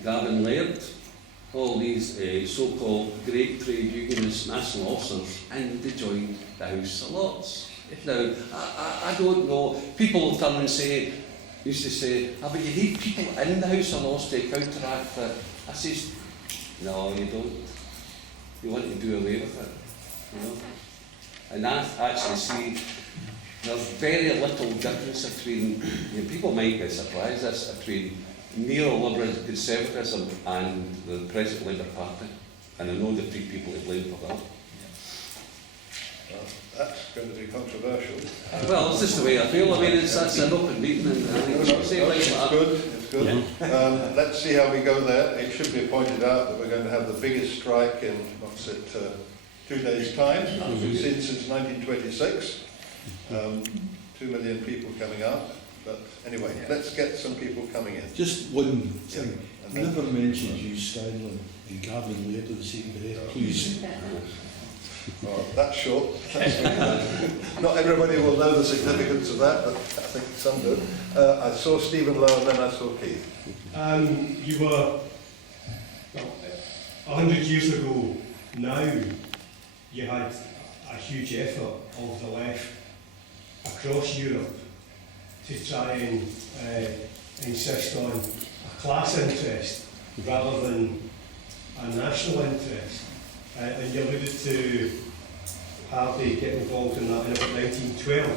Gavin Laird, all these so-called great trade unionist national officers, and they joined the House of Lords. Now, I don't know, people will turn and used to say, but you need people in the House of Lords to counteract that. I says, no, you don't. You want to do away with it, And I actually see there's very little difference between, people might get surprised, between neoliberal conservatism and the present Labour Party. And I know the three people to blame for that. Well, that's going to be controversial. Well, it's just the way I feel. I mean, that's an open meeting, and I think It's good. good. Let's see how we go there. It should be pointed out that we're going to have the biggest strike in, 2 days' time. We've seen since 1926. 2 million people coming out. But anyway, let's get some people coming in. Just one thing. I never mentioned you, Stanley, and Gavin later the same day, please. Oh, that's short. Not everybody will know the significance of that, but I think some do. I saw Stephen Lowe and then I saw Keith. You were, well, 100 years ago now, you had a huge effort of the left across Europe to try and insist on a class interest rather than a national interest. And you alluded to Hardie getting involved in that in about 1912.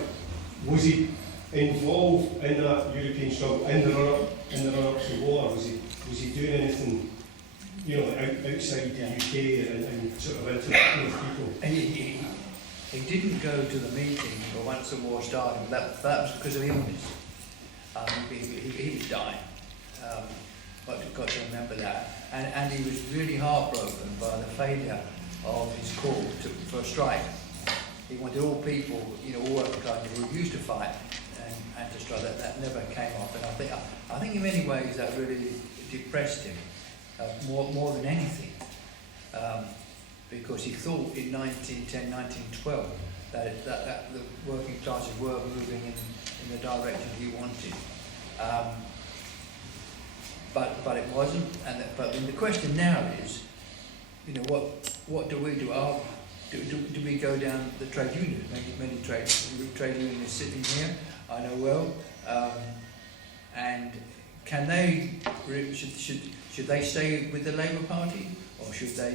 Was he involved in that European struggle in the run-up to war? Was he doing anything, outside the UK and sort of interacting with people? And he didn't go to the meeting once the war started. That was because of illness. He was dying. But you've got to remember that. And he was really heartbroken by the failure of his call for a strike. He wanted all people, all working class who used to fight and to strike. That never came off. And I think in many ways that really depressed him more than anything, because he thought in 1910, 1912 that the working classes were moving in the direction he wanted. But it wasn't, but the question now is, what do we do? Do we go down the trade union? Many trade unions sitting here, I know well, and can they should they stay with the Labour Party, or should they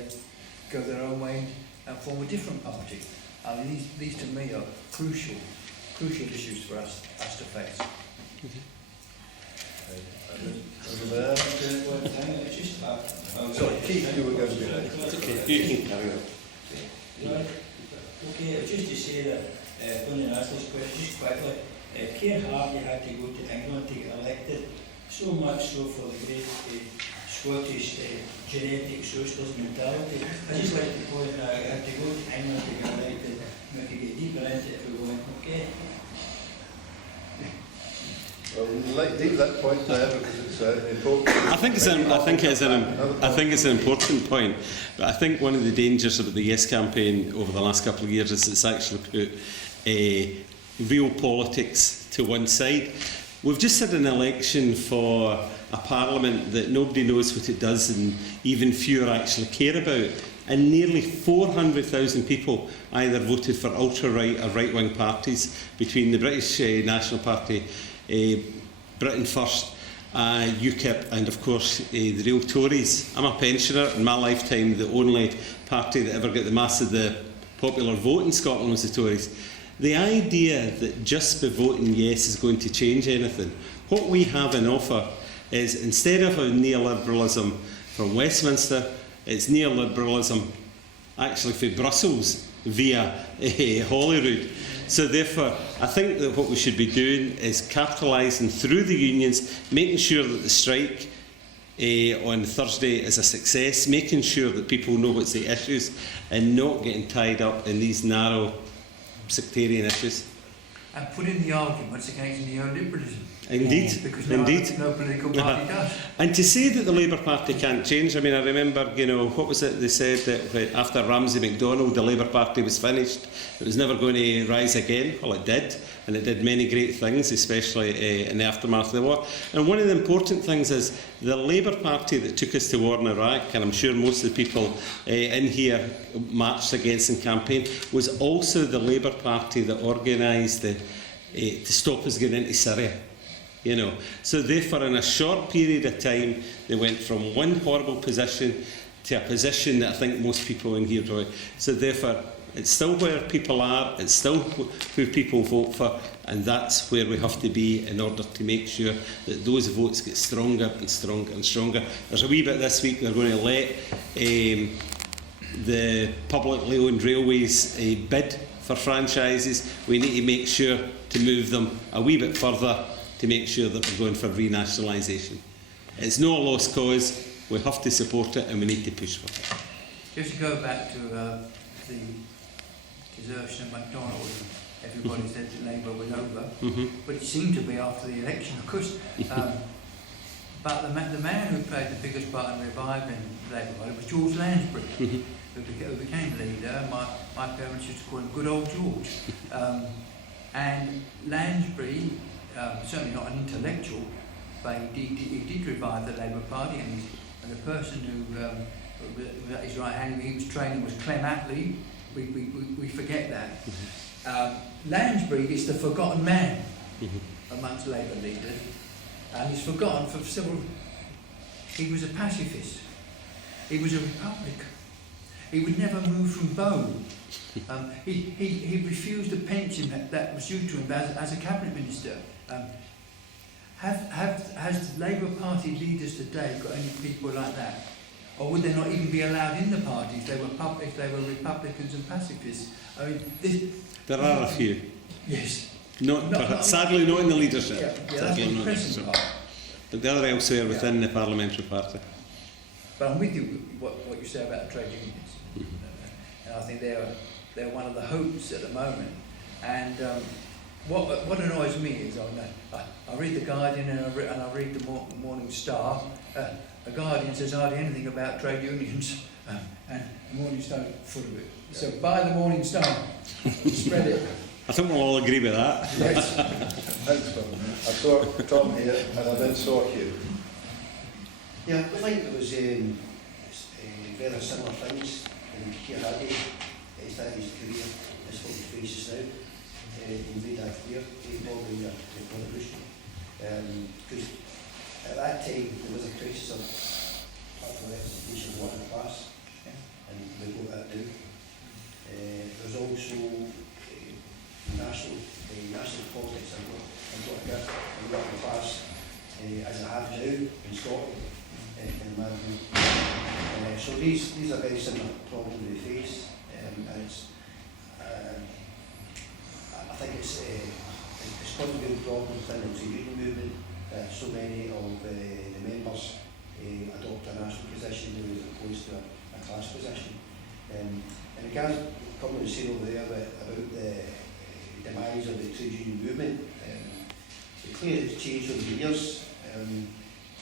go their own way and form a different party? I mean, these to me are crucial issues for us to face. Sorry, Keith, you were going to be next. You can carry on. Okay, just to say that, when you ask this question, just quickly, Keir Hardie had to go to England to get elected, so much so for the great Scottish genetic socialist mentality. I just like to point out, I had to go to England to get elected, and we could get deeper into it if we want, okay? Well, we'll leave that point there because it's important. I think it's an important point. But I think one of the dangers about the Yes campaign over the last couple of years is it's actually put real politics to one side. We've just had an election for a parliament that nobody knows what it does and even fewer actually care about. And nearly 400,000 people either voted for ultra-right or right-wing parties between the British National Party, Britain First, UKIP and of course the real Tories. I'm a pensioner. In my lifetime the only party that ever got the mass of the popular vote in Scotland was the Tories. The idea that just by voting yes is going to change anything, what we have in offer is, instead of a neoliberalism from Westminster, it's neoliberalism actually for Brussels via Holyrood. So therefore, I think that what we should be doing is capitalising through the unions, making sure that the strike on Thursday is a success, making sure that people know what's the issues and not getting tied up in these narrow sectarian issues. And put in the arguments against neoliberalism. Indeed, because indeed. No political party does. And to say that the Labour Party can't change, I mean, I remember, what was it they said that after Ramsay MacDonald, the Labour Party was finished, it was never going to rise again. Well, it did, and it did many great things, especially in the aftermath of the war. And one of the important things is the Labour Party that took us to war in Iraq, and I'm sure most of the people in here marched against and campaigned, was also the Labour Party that organised to stop us getting into Syria. So therefore in a short period of time they went from one horrible position to a position that I think most people in here do. So therefore it's still where people are, it's still who people vote for, and that's where we have to be in order to make sure that those votes get stronger and stronger and stronger. There's a wee bit this week they're going to let the publicly owned railways bid for franchises. We need to make sure to move them a wee bit further to make sure that we're going for renationalisation. It's not a lost cause. We have to support it and we need to push for it. Just to go back to the desertion of MacDonald, everybody said that Labour was over, but it seemed to be after the election, of course. But the man who played the biggest part in reviving Labour Party was George Lansbury, who became leader. My parents used to call him Good Old George. And Lansbury, certainly not an intellectual, but he did revive the Labour Party, and the person who was at his right hand, he was training, was Clem Attlee. We forget that. Lansbury is the forgotten man amongst Labour leaders, and he's forgotten for several. He was a pacifist. He was a republican. He would never move from Bow. He refused a pension that was due to him as a cabinet minister. Has the Labour Party leaders today got any people like that? Or would they not even be allowed in the party if they were Republicans and pacifists? I mean, there are a few. Yes. Sadly, not in the leadership. Yeah, sadly, not in the leadership. But they are elsewhere within the parliamentary party. But I'm with you what you say about the trade unions. And I think they're one of the hopes at the moment. And what annoys me is I read the Guardian and I read the Morning Star. The Guardian says hardly anything about trade unions, and the Morning Star full of it. So buy the Morning Star, spread it. I think we'll all agree with that. Yes. Thanks, Tom. I saw Tom here, and I then saw Hugh. Yeah, I think there was very similar things in Keir Hardie. He started his career, that's what he faces now. He made that clear, involved in the contribution. Because at that time there was a crisis of platform representation of one class, and we got that down. There's also national politics. I've got a working class as I have now in Scotland in my view. So these are very similar problems we face, and it's I think it's contributing problems within the trade union movement. So many of the members adopt a national position as opposed to a class position. And regards comment was saying over there about the demise of the trade union movement, clearly it's changed over the years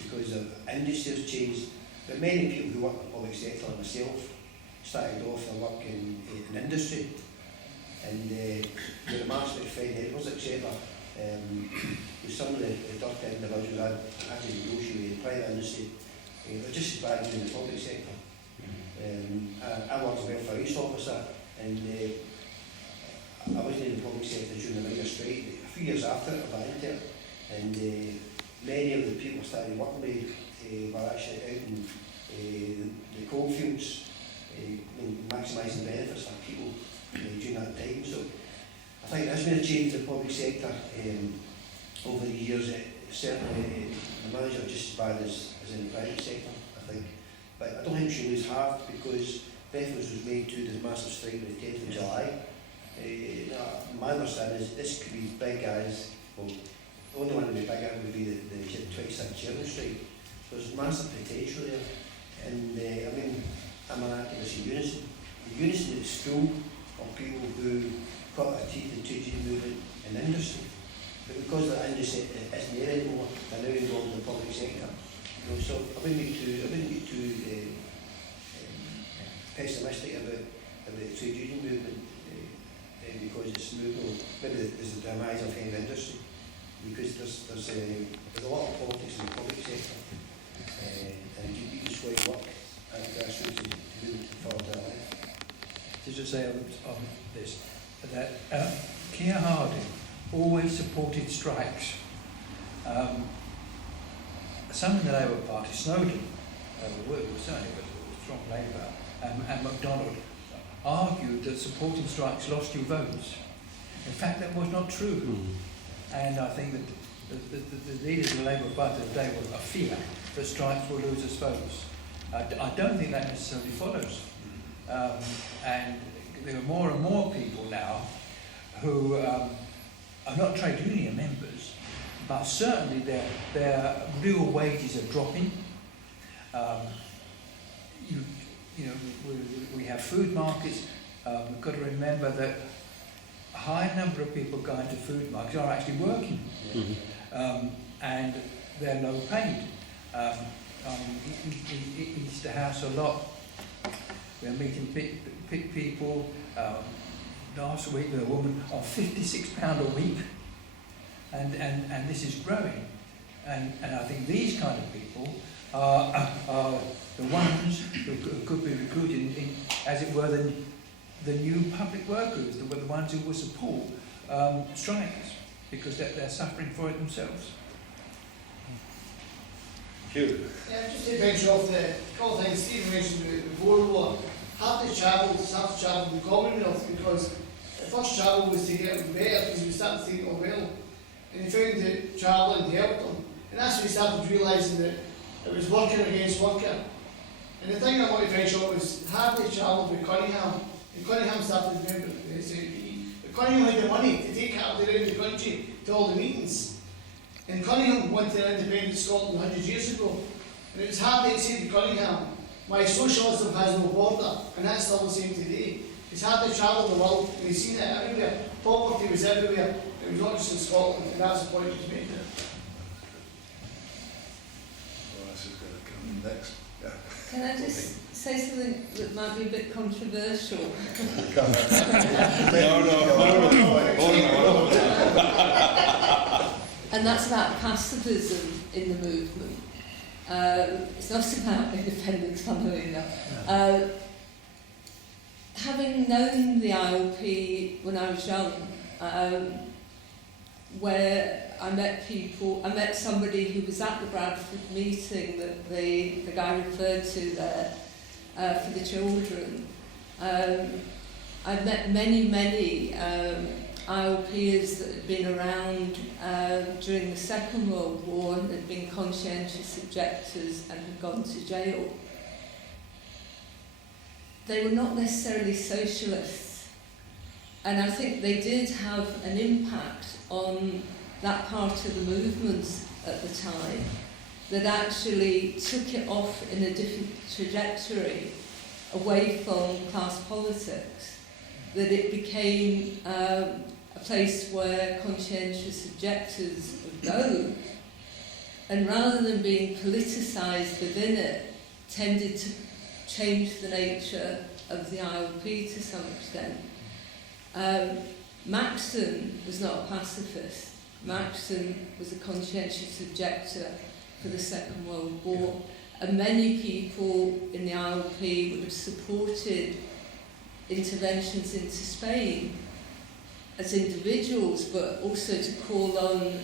because of industry has changed. But many people who work in the public sector, like myself, started off their work in industry, and the Master Fine Edwards, etc. With some of the dirty individuals I had to negotiate in private industry, they're just as bad as in the public sector. I worked as a welfare east officer, and I wasn't in the public sector during the minor strike. A few years after it, I went into it, and many of the people started working with were actually out in the coalfields, maximising benefits for people during that time. So I think there's been a change in the public sector over the years. Certainly the manager just as bad as in the private sector, I think. But I don't think we should lose heart, because reference was made to the massive strike on the 10th of July. My understanding is this could be big as, well, the only one that would be bigger would be the 26th Chairman strike. So there's massive potential there. And I mean, I'm an activist in Unison. The Unison is full of people who cut their teeth in trade union movement and industry. But because that industry isn't there anymore, they're now involved in the public sector. So I wouldn't be too pessimistic about the trade union movement because it's moving. Maybe there's the demise of heavy industry, because there's a lot of politics in the public sector, and you just want to work at the grassroots to move it further down. Just to say on this, that Keir Hardie always supported strikes. Some in the Labour Party, Snowden, certainly a strong Labour, and MacDonald, argued that supporting strikes lost you votes. In fact, that was not true. And I think that the leaders of the Labour Party today were a fear that strikes will lose us votes. I don't think that necessarily follows. And there are more and more people now who are not trade union members, but certainly their real wages are dropping. You know, we have food markets. We've got to remember that a high number of people going to food markets are actually working, and they're low paid. In Easter House a lot. We're meeting people. Last week with a woman on £56 a week, and this is growing. And I think these kind of people are the ones who could be recruited in, as it were, the new public workers, the ones who will support strikers, because they're suffering for it themselves. Hugh. Yeah, just to venture off the couple of things Stephen mentioned before, have to travel to the Commonwealth, because the first travel was to get them better, because we started thinking, oh well, and he found that travelling helped them, and that's when he started realising that it was worker against worker. And the thing I want to venture off was, have they travelled with Cunningham, and Cunningham started the member of the SNP, but Cunningham had the money to take Hardie around the country to all the meetings. And Cunningham wanted an independent Scotland 100 years ago. And it was Hardie that said to Cunningham, my socialism has no border, and that's still the same today. It's Hardie travelled the world, and he's seen it everywhere. Poverty was everywhere. It was not just in Scotland, and that's the point he's made there. Well, this is going to come next. Yeah. Can I just say something that might be a bit controversial? And that's about pacifism in the movement. It's not about independence, funnily enough. Having known the IOP when I was young, where I met somebody who was at the Bradford meeting that the guy referred to there for the children. I've met many IOPers that had been around during the Second World War and had been conscientious objectors and had gone to jail. They were not necessarily socialists, and I think they did have an impact on that part of the movement at the time that actually took it off in a different trajectory away from class politics, that it became a place where conscientious objectors would go, and rather than being politicised within it, tended to change the nature of the IOP to some extent. Maxon was not a pacifist. Maxon was a conscientious objector for the Second World War, and many people in the IOP would have supported interventions into Spain as individuals, but also to call on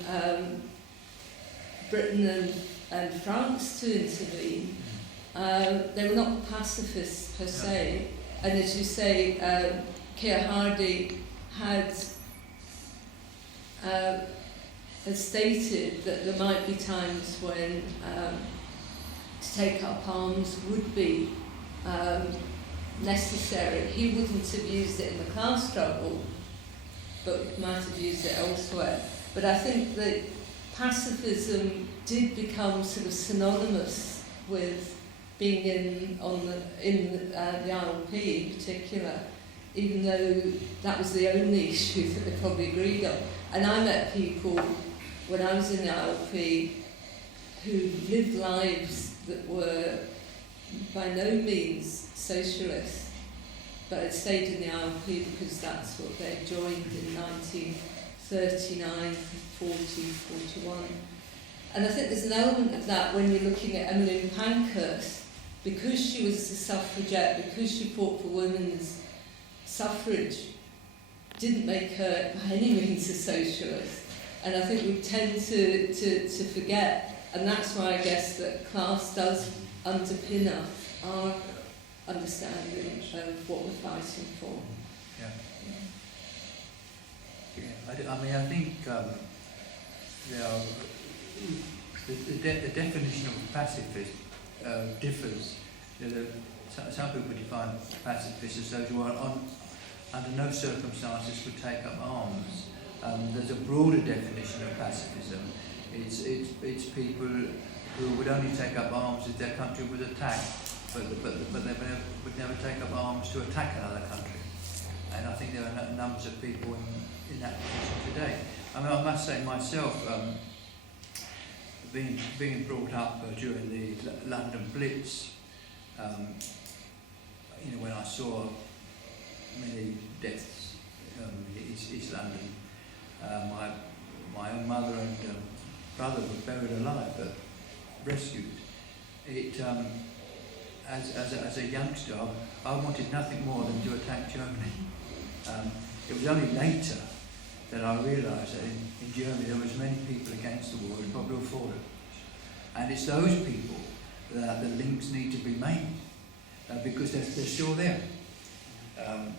Britain and France to intervene. They were not pacifists per se, and as you say, Keir Hardie had stated that there might be times when to take up arms would be necessary. He wouldn't have used it in the class struggle, but might have used it elsewhere. But I think that pacifism did become sort of synonymous with being in the ILP in particular, even though that was the only issue that they probably agreed on. And I met people when I was in the ILP who lived lives that were by no means socialist, but had stayed in the ILP because that's what they joined in 1939, 40, 41. And I think there's an element of that when you're looking at Emmeline Pankhurst, because she was a suffragette, because she fought for women's suffrage, didn't make her by any means a socialist. And I think we tend to forget, and that's why I guess that class does underpin our understanding of what we're fighting for. I mean, I think the definition of pacifist differs. Some people define pacifists as those who are under no circumstances would take up arms. There's a broader definition of pacifism It's people who would only take up arms if their country was attacked, but they would never take up arms to attack another country. And I think there are numbers of people in that position today. I mean, I must say myself, being brought up during the London Blitz, when I saw many deaths in East London, my own mother and brother were buried alive but rescued. It, as a youngster, I wanted nothing more than to attack Germany. It was only later that I realised that in Germany there was many people against the war and probably for it. And it's those people that the links need to be made because they're still there. And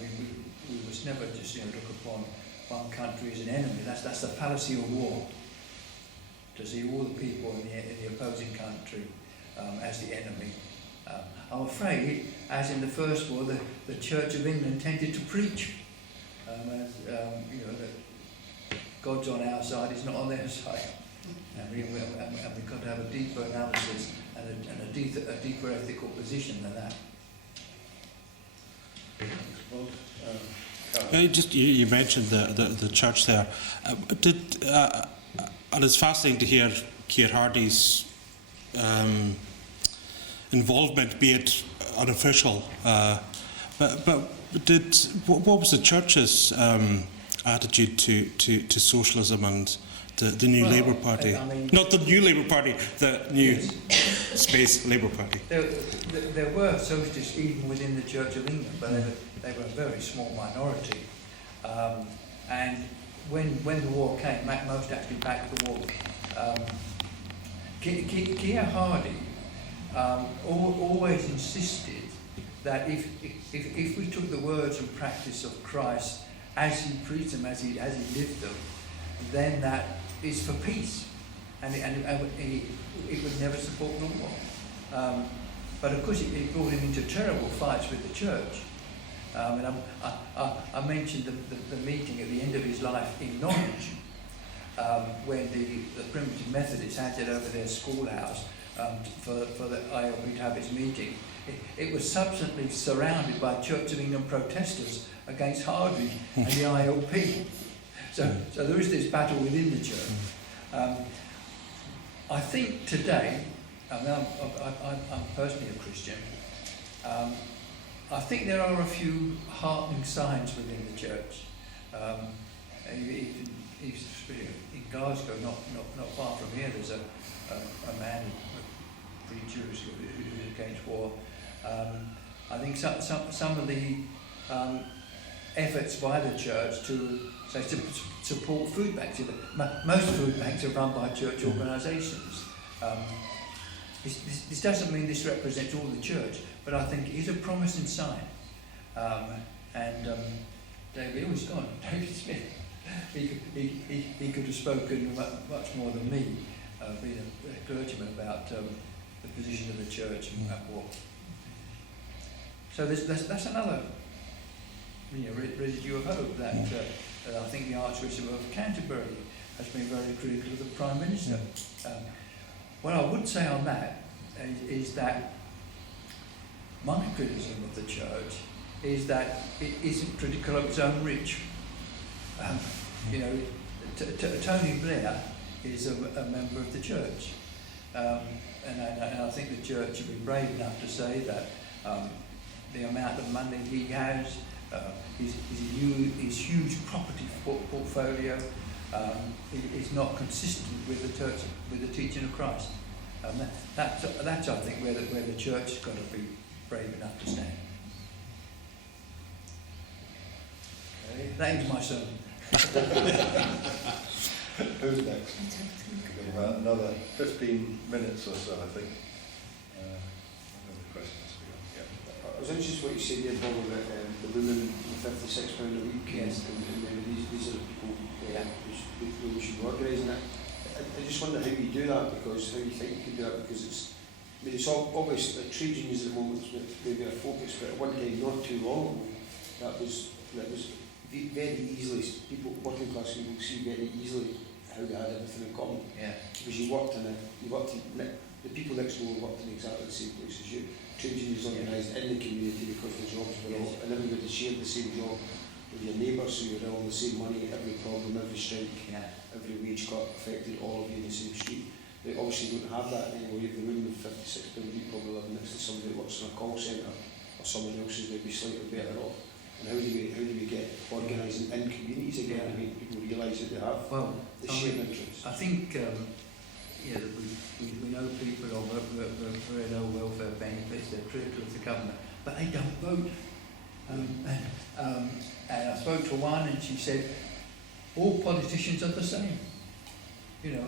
we must never just look upon one country as an enemy. That's the fallacy of war. To see all the people in the opposing country as the enemy. I'm afraid, as in the First War, the Church of England tended to preach. That God's on our side, He's not on their side. And we've got to have a deeper analysis and a deeper ethical position than that. Just you mentioned the church there. And it's fascinating to hear Keir Hardie's involvement, be it unofficial. But what was the church's attitude to socialism and the new Labour Party? Not the new Labour Party, the new Space Labour Party. There were socialists even within the Church of England, but they were a very small minority. And when the war came, most actually backed the war. Keir Hardie always insisted that if we took the words and practice of Christ as He preached them, as he lived them, then that is for peace, and it would never support the war. But of course, it brought him into terrible fights with the church. And I mentioned the meeting at the end of his life in Norwich, when the Primitive Methodists handed over their schoolhouse for the ILP to have its meeting. It was subsequently surrounded by Church of England protesters against Hardie and the ILP. So there is this battle within the church. I think today, I'm personally a Christian, I think there are a few heartening signs within the church. In Glasgow, not far from here, there's a man, a preacher who's against war. I think some of the efforts by the church to support food banks. Most food banks are run by church organisations. This doesn't mean this represents all the church, but I think it is a promising sign. David, was gone. David Smith. He could have spoken much more than me, being a clergyman, about the position of the church and war. So that's another residue of hope that I think the Archbishop of Canterbury has been very critical of the Prime Minister. What I would say on that is that my criticism of the church is that it isn't critical of its own rich. Tony Blair is a member of the church, and I think the church should be brave enough to say that the amount of money he has, his huge property portfolio, is not consistent with the teaching of Christ. That's I think where the church has got to be brave enough to stand. Okay. That ends my sermon. Who's next? We've got about another 15 minutes or so, I think. I was interested what you said there, Bob, about the women, the £56 a week, yes. and these are the people who should be organising it. I just wonder how you do that, because how you think you can do that, because it's obvious that trade unions at the moment is maybe a focus, but at one time not too long that was very easily, people, working class people see very easily how we had everything in common. Yeah. Because the people next door worked in exactly the same place as you. Trade unions organised in the community because the jobs were all, and everybody shared the same job with your neighbours, so you were all on the same money. Every problem, every strike, every wage cut affected all of you in the same street. They obviously don't have that anymore. You have the room with 56 billion people living next to somebody that works in a call centre, or someone else who's maybe slightly better off. And how do we get organising in communities again? I mean, people realise that they have the shared interests. I think we know people on very low welfare benefits, they're critical of the government, but they don't vote. And I spoke to one and she said, all politicians are the same. You know,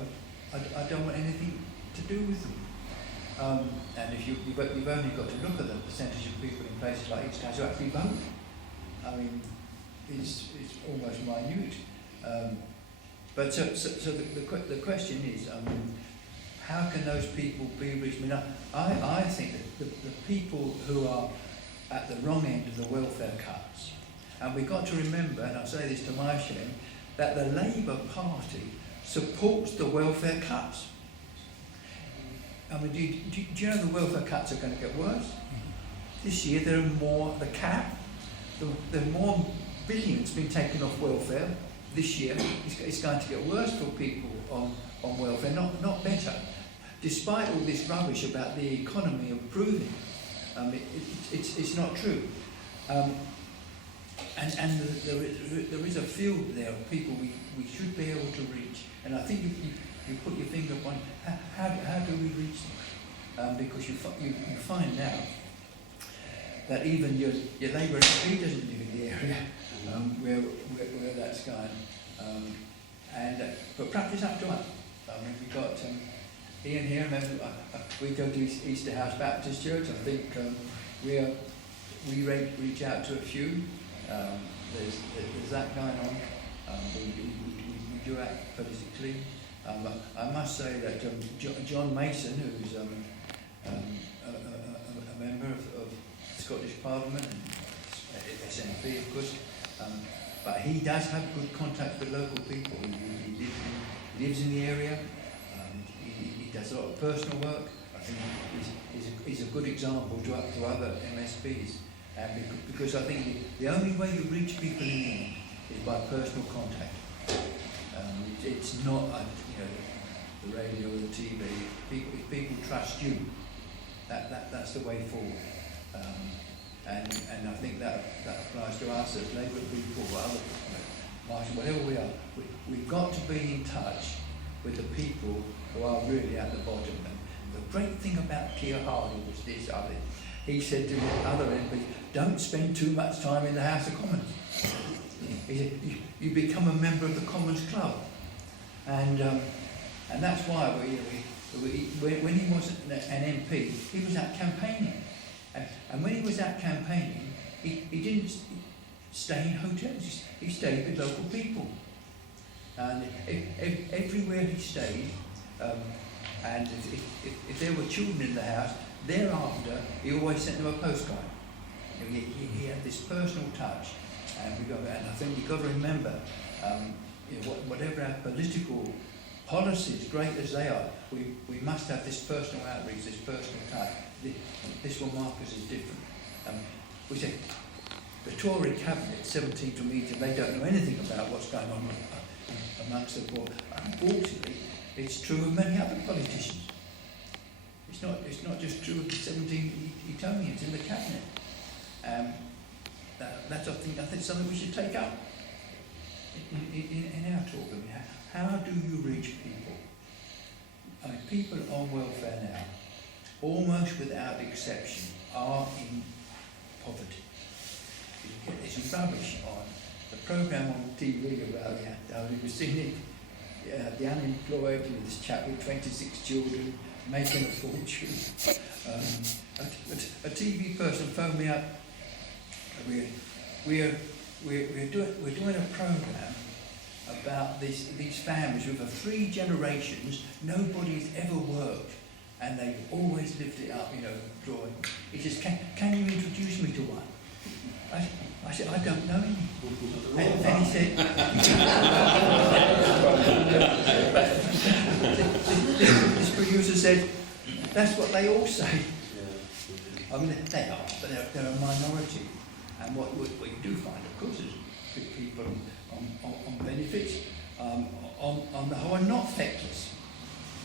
I don't want anything to do with them. And if you've only got to look at the percentage of people in places like East Coast who actually vote. I mean, it's almost minute. But so the question is, how can those people be reached? I mean, I think that the people who are at the wrong end of the welfare cuts, and we've got to remember, and I say this to my shame, that the Labour Party supports the welfare cuts. I mean, do you know the welfare cuts are going to get worse? This year there are more, the cap, there are more billions being taken off welfare this year. It's going to get worse for people on welfare, not better. Despite all this rubbish about the economy improving, it's not true. And there is a field there of people we should be able to reach. And I think you put your finger upon how do we reach them? Because you find now that even your Labour MP doesn't live in the area where that's going. But perhaps it's up to us. I mean, we've got Ian here. Remember, we go to Easter House Baptist Church. I think we reach out to a few. There's that going on. We do act politically. I must say that John Mason, who's a member of Scottish Parliament, and SNP of course, but he does have good contact with local people. He lives in the area. He does a lot of personal work. I think he's a good example to other MSPs, because I think the only way you reach people in need is by personal contact. It's not the radio or the TV. If people trust you, that's the way forward. And I think that applies to us as Labour people or other people, whatever we are. We've got to be in touch with the people who are really at the bottom. And the great thing about Keir Hardie was this, he said to the other MPs, don't spend too much time in the House of Commons. He said, you become a member of the Commons Club. And that's why when he was an MP, he was out campaigning. And when he was out campaigning, he didn't stay in hotels, he stayed with local people. And everywhere he stayed, and if there were children in the house, thereafter he always sent them a postcard. He had this personal touch, and I think we've got to remember, whatever our political policies, great as they are, we must have this personal outreach, this personal touch. This will mark us as different. We say the Tory cabinet, 17th meeting, they don't know anything about what's going on amongst the board. Unfortunately, it's true of many other politicians. It's not just true of the 17 Etonians in the cabinet. That's I think something we should take up in our talk. I mean, how do you reach people? I mean, people on welfare now, almost without exception, are in poverty. It's rubbish on the programme on TV about we've seen it, the unemployed, this chap with 26 children making a fortune. A TV person phoned me up. We're doing a programme about these families who for 3 generations nobody's ever worked. And they've always lived it up, drawing. He says, can you introduce me to one? I said, I don't know him. And he said, This producer said, that's what they all say. I mean, they are, but they're a minority. And what you do find, of course, is people on benefits, on the whole, are not feckless,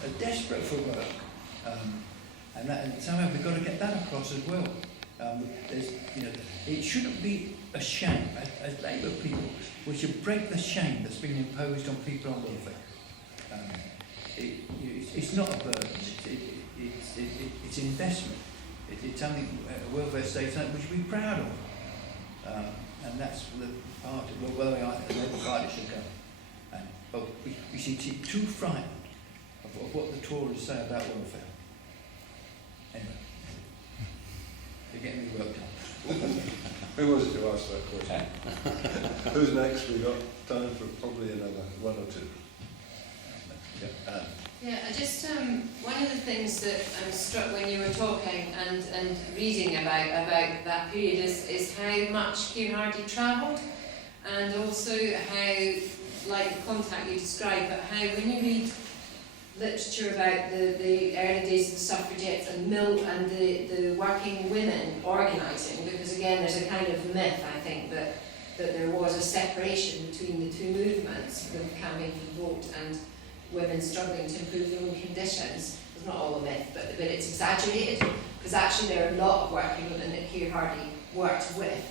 are desperate for work. And somehow we've got to get that across as well. It shouldn't be a shame, as Labour people, we should break the shame that's been imposed on people on welfare. It's not a burden, it's an investment. It's something, a welfare state, something we should be proud of. And that's the part of where the Labour Party should go. But we seem too frightened of what the Tories say about welfare. Anyway, you're getting me worked up. Who was it who asked that question? Who's next? We've got time for probably another one or two. Yeah, I just one of the things that I'm struck when you were talking and reading about that period is how much Keir Hardie travelled, and also how, like the contact you described, but how when you read literature about the early days of the suffragettes and the working women organising, because again there's a kind of myth, I think, that there was a separation between the two movements, the campaign for the vote and women struggling to improve their own conditions. It's not all a myth, but it's exaggerated, because actually there are a lot of working women that Keir Hardie worked with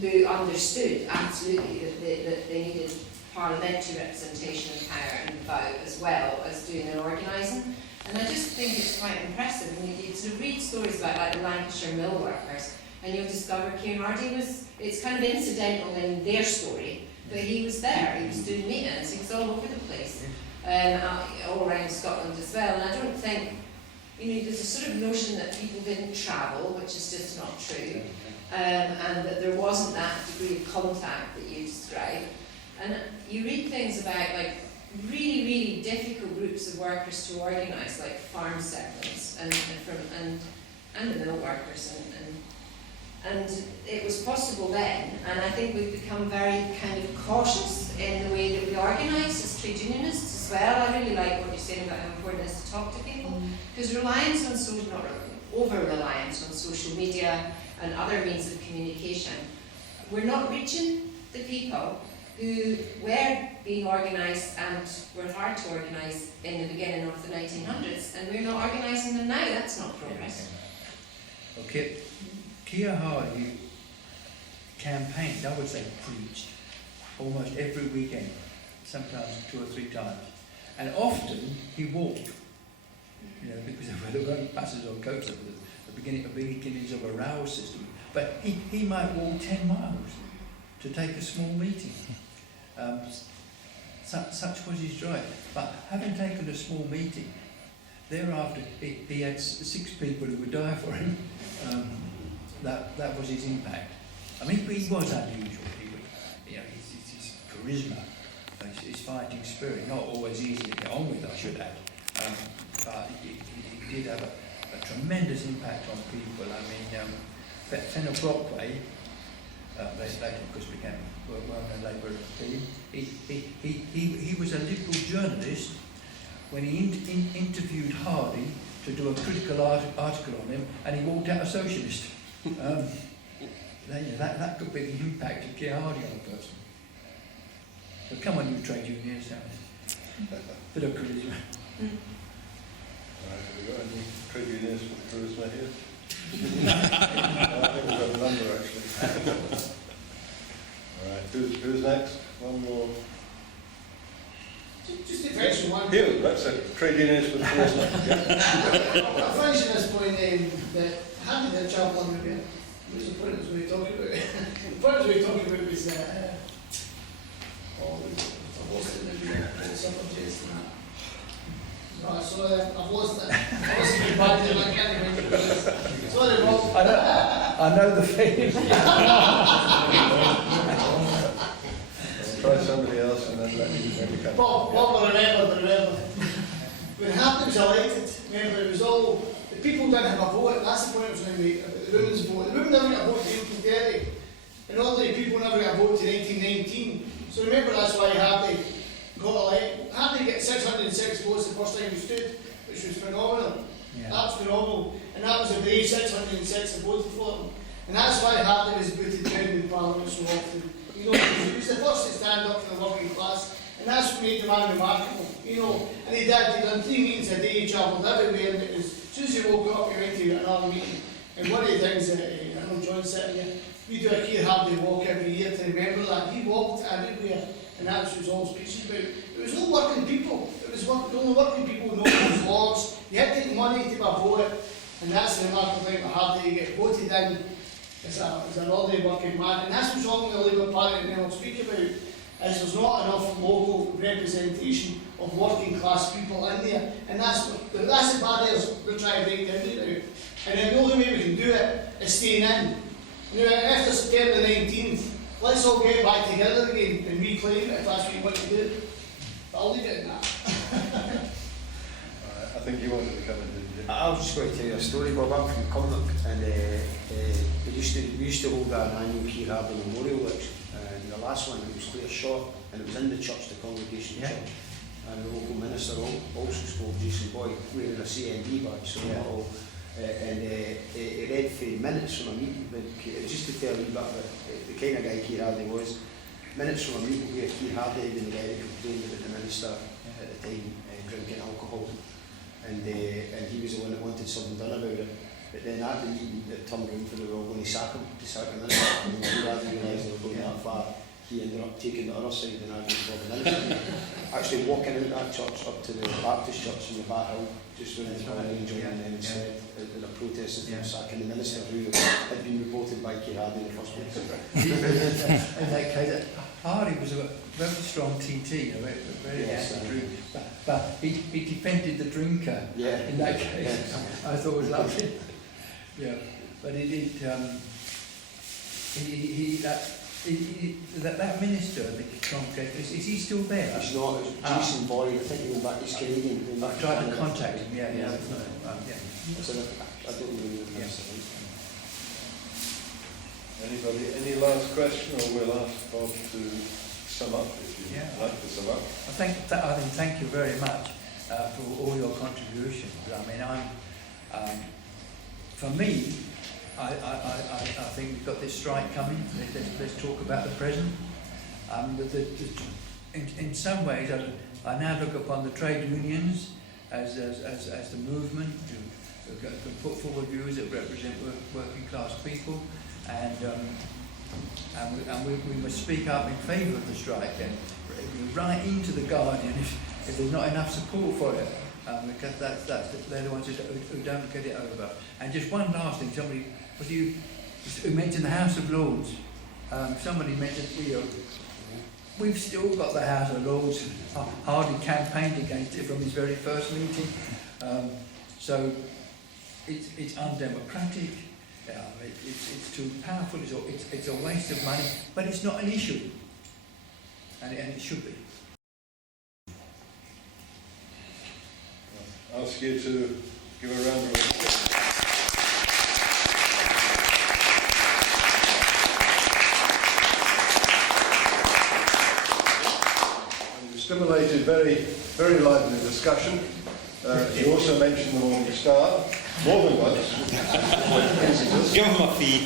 who understood absolutely that they needed parliamentary representation and power and vote as well as doing their organising. And I just think it's quite impressive. I mean, you sort of read stories about like the Lancashire mill workers, and you'll discover Keir Hardie it's kind of incidental in their story, but he was there, he was doing meetings, he was all over the place. All around Scotland as well, and I don't think, there's a sort of notion that people didn't travel, which is just not true, and that there wasn't that degree of contact that you describe. And you read things about like really, really difficult groups of workers to organise, like farm settlements and the mill workers, and it was possible then, and I think we've become very kind of cautious in the way that we organise as trade unionists as well. I really like what you're saying about how important it is to talk to people, because over-reliance on social media and other means of communication, we're not reaching the people who were being organised and were hard to organise in the beginning of the 1900s, and we're not organising them now. That's not progress. Okay. Keir Hardie campaigned, I would say preached, almost every weekend, sometimes 2 or 3 times. And often he walked, because there weren't buses or coaches at the beginnings of a rail system. But he might walk 10 miles to take a small meeting. Such was his drive. But having taken a small meeting, thereafter he had 6 people who would die for him. That was his impact. I mean, he was unusual. His charisma, his fighting spirit, not always easy to get on with, I should add. But he did have a tremendous impact on people. I mean, Fenner Brockway, later of course became well-known Labour MP. He was a Liberal journalist when he interviewed Hardie to do a critical article on him, and he walked out a socialist. That could be the impact of Keir Hardie on a person. So come on, you trade unions, bit of charisma. Right, have we got any trade unions with charisma here? I think we've got a number actually. Alright, who's next? One more. Just a question, one. Here, that's a trade unionist with charisma. I'll finish at this point that having that travel on the was the point as we were talking about. The point as we were talking about was I've lost it maybe all summer days and that. No, so I've lost it. I lost it bad and I can't remember what it is. Sorry, Rob. I know the feeling. Try somebody else and then let me come. Bob will remember. When Hampton's elected, remember it was all, the people didn't have a vote. That's the point I was going to make about the women's vote. The women never got a vote in 1830, and ordinary people never got a vote in 1919. So remember, that's why Hardie got like, Hardie get 606 votes the first time he stood, which was phenomenal. Yeah. That was phenomenal. And that was a brave 606 that voted for him. And that's why Hardie was booted down in Parliament so often. You know, he was the first to stand up for the working class, and that's what made the man remarkable. You know, and he done 3 meetings a day, he travelled everywhere, and it was, as soon as he woke up, he went to another meeting. And one of the things that, I know John's sitting here, we do a Keir Hardie walk every year to remember that. He walked everywhere, and that's what was all speeches about. It was all working people. It was the only working people who know those laws. You had to take money to vote, and that's the remarkable thing about Hardie. You get voted in as an ordinary working man, and that's what's wrong with the Labour Party, and I'll speak about, is there's not enough local representation of working class people in there, and that's the barriers we're trying to break down now. And the only way we can do it is staying in. You know, after September 19th, let's all get back together again and reclaim it if that's what you want to do. But I'll leave it at that. I think you wanted to come in, didn't you? I was just going to tell you a story, Bob. I'm from Cumnock, and we used to hold an annual Keir Hardie Memorial Lecture. And the last one, it was quite a short, and it was in the church, the congregation church. And the local minister also spoke, Jason Boyd, wearing a CND badge, so not all. He read for minutes from a meeting, but just to tell you about the kind of guy Keir Hardie was, minutes from a meeting where Keir Hardie had been the guy that complained about the minister at the time drinking alcohol, and he was the one that wanted something done about it. But then at the meeting, it turned around for they were all going to sack him in, and when Keir Hardie realised they were going that far, he ended up taking the other side and arguing for the minister. Actually walking out that church up to the Baptist church in the Bat Hill, just when it was going and joining them instead, in a protest of sacking the minister who had been reported by Keir Hardie in the first place. In that case, Hardie was a very strong TT, a very anti-drink, but he defended the drinker in that case. I thought it was lovely. Yeah, but that minister, the congregation, is he still there? He's not. It's Jason Boyd. I think he went back. He's Canadian. I've tried to contact him. Yeah. So I don't know the minister. Anybody? Any last question, or we'll ask Bob to sum up if you'd like to sum up. Thank you very much for all your contributions. I mean, for me, I think we've got this strike coming. Let's talk about the present. In some ways, I now look upon the trade unions as the movement who can put forward views that represent working class people, and we must speak up in favour of the strike and write into the Guardian if there's not enough support for it. Because they're the ones who don't get it over. And just one last thing, somebody who mentioned the House of Lords. Somebody mentioned we've still got the House of Lords. Hardie campaigned against it from his very first meeting. So it's undemocratic. It's too powerful. It's a waste of money, but it's not an issue, and it should be. Ask you to give a round of applause. You stimulated very lively discussion. You also mentioned the Morning Star, more than once. Give him a fee.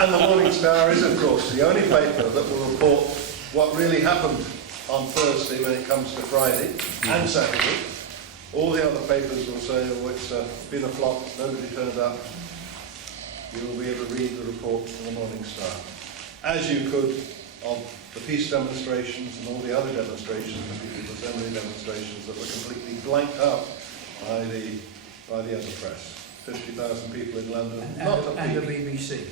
And the Morning Star is, of course, the only paper that will report what really happened on Thursday when it comes to Friday and Saturday. All the other papers will say, oh, it's been a flop, nobody turned up. You will be able to read the report from the Morning Star. As you could of the peace demonstrations and all the other demonstrations, the People's Assembly demonstrations that were completely blanked out by the other press. 50,000 people in London, and the BBC.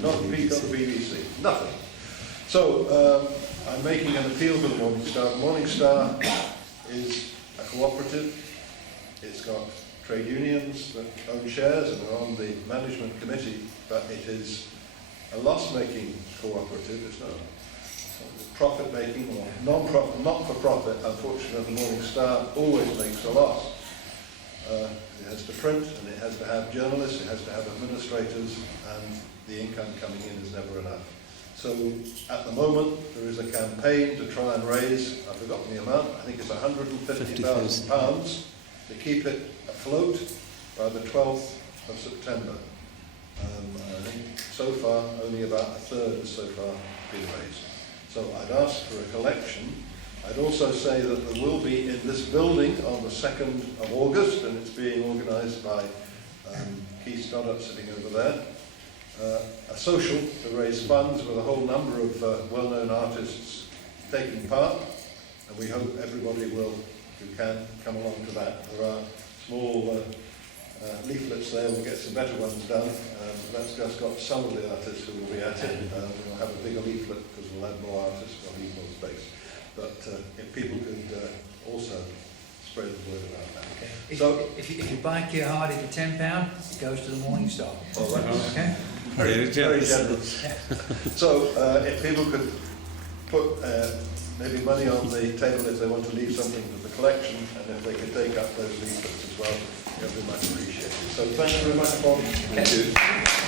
Not a peak on the BBC, nothing. So I'm making an appeal to the Morning Star. The Morning Star is a cooperative. It's got trade unions that own shares and are on the management committee, but it is a loss-making cooperative. It's not profit-making or non-profit, not-for-profit. Unfortunately, the Morning Star always makes a loss. It has to print, and it has to have journalists, it has to have administrators, and the income coming in is never enough. So at the moment there is a campaign to try and raise, I've forgotten the amount, I think it's £150,000 to keep it afloat by the 12th of September. I think so far only about a third has so far been raised. So I'd ask for a collection. I'd also say that there will be in this building on the 2nd of August, and it's being organised by Keith Stoddart sitting over there, a social to raise funds with a whole number of well-known artists taking part, and we hope everybody will, who can, come along to that. There are small leaflets there, we'll get some better ones done. That's just got some of the artists who will be at it. We'll have a bigger leaflet because we'll have more artists, we'll need more space. But if people could also spread the word about that. Okay. If you buy Keir Hardie for £10, it goes to the Morning Star. Oh, that's okay. Very generous. So if people could put maybe money on the table if they want to leave something for the collection, and if they could take up those leaflets as well, it would be much appreciated. So thank you very much, Bob. Thank you.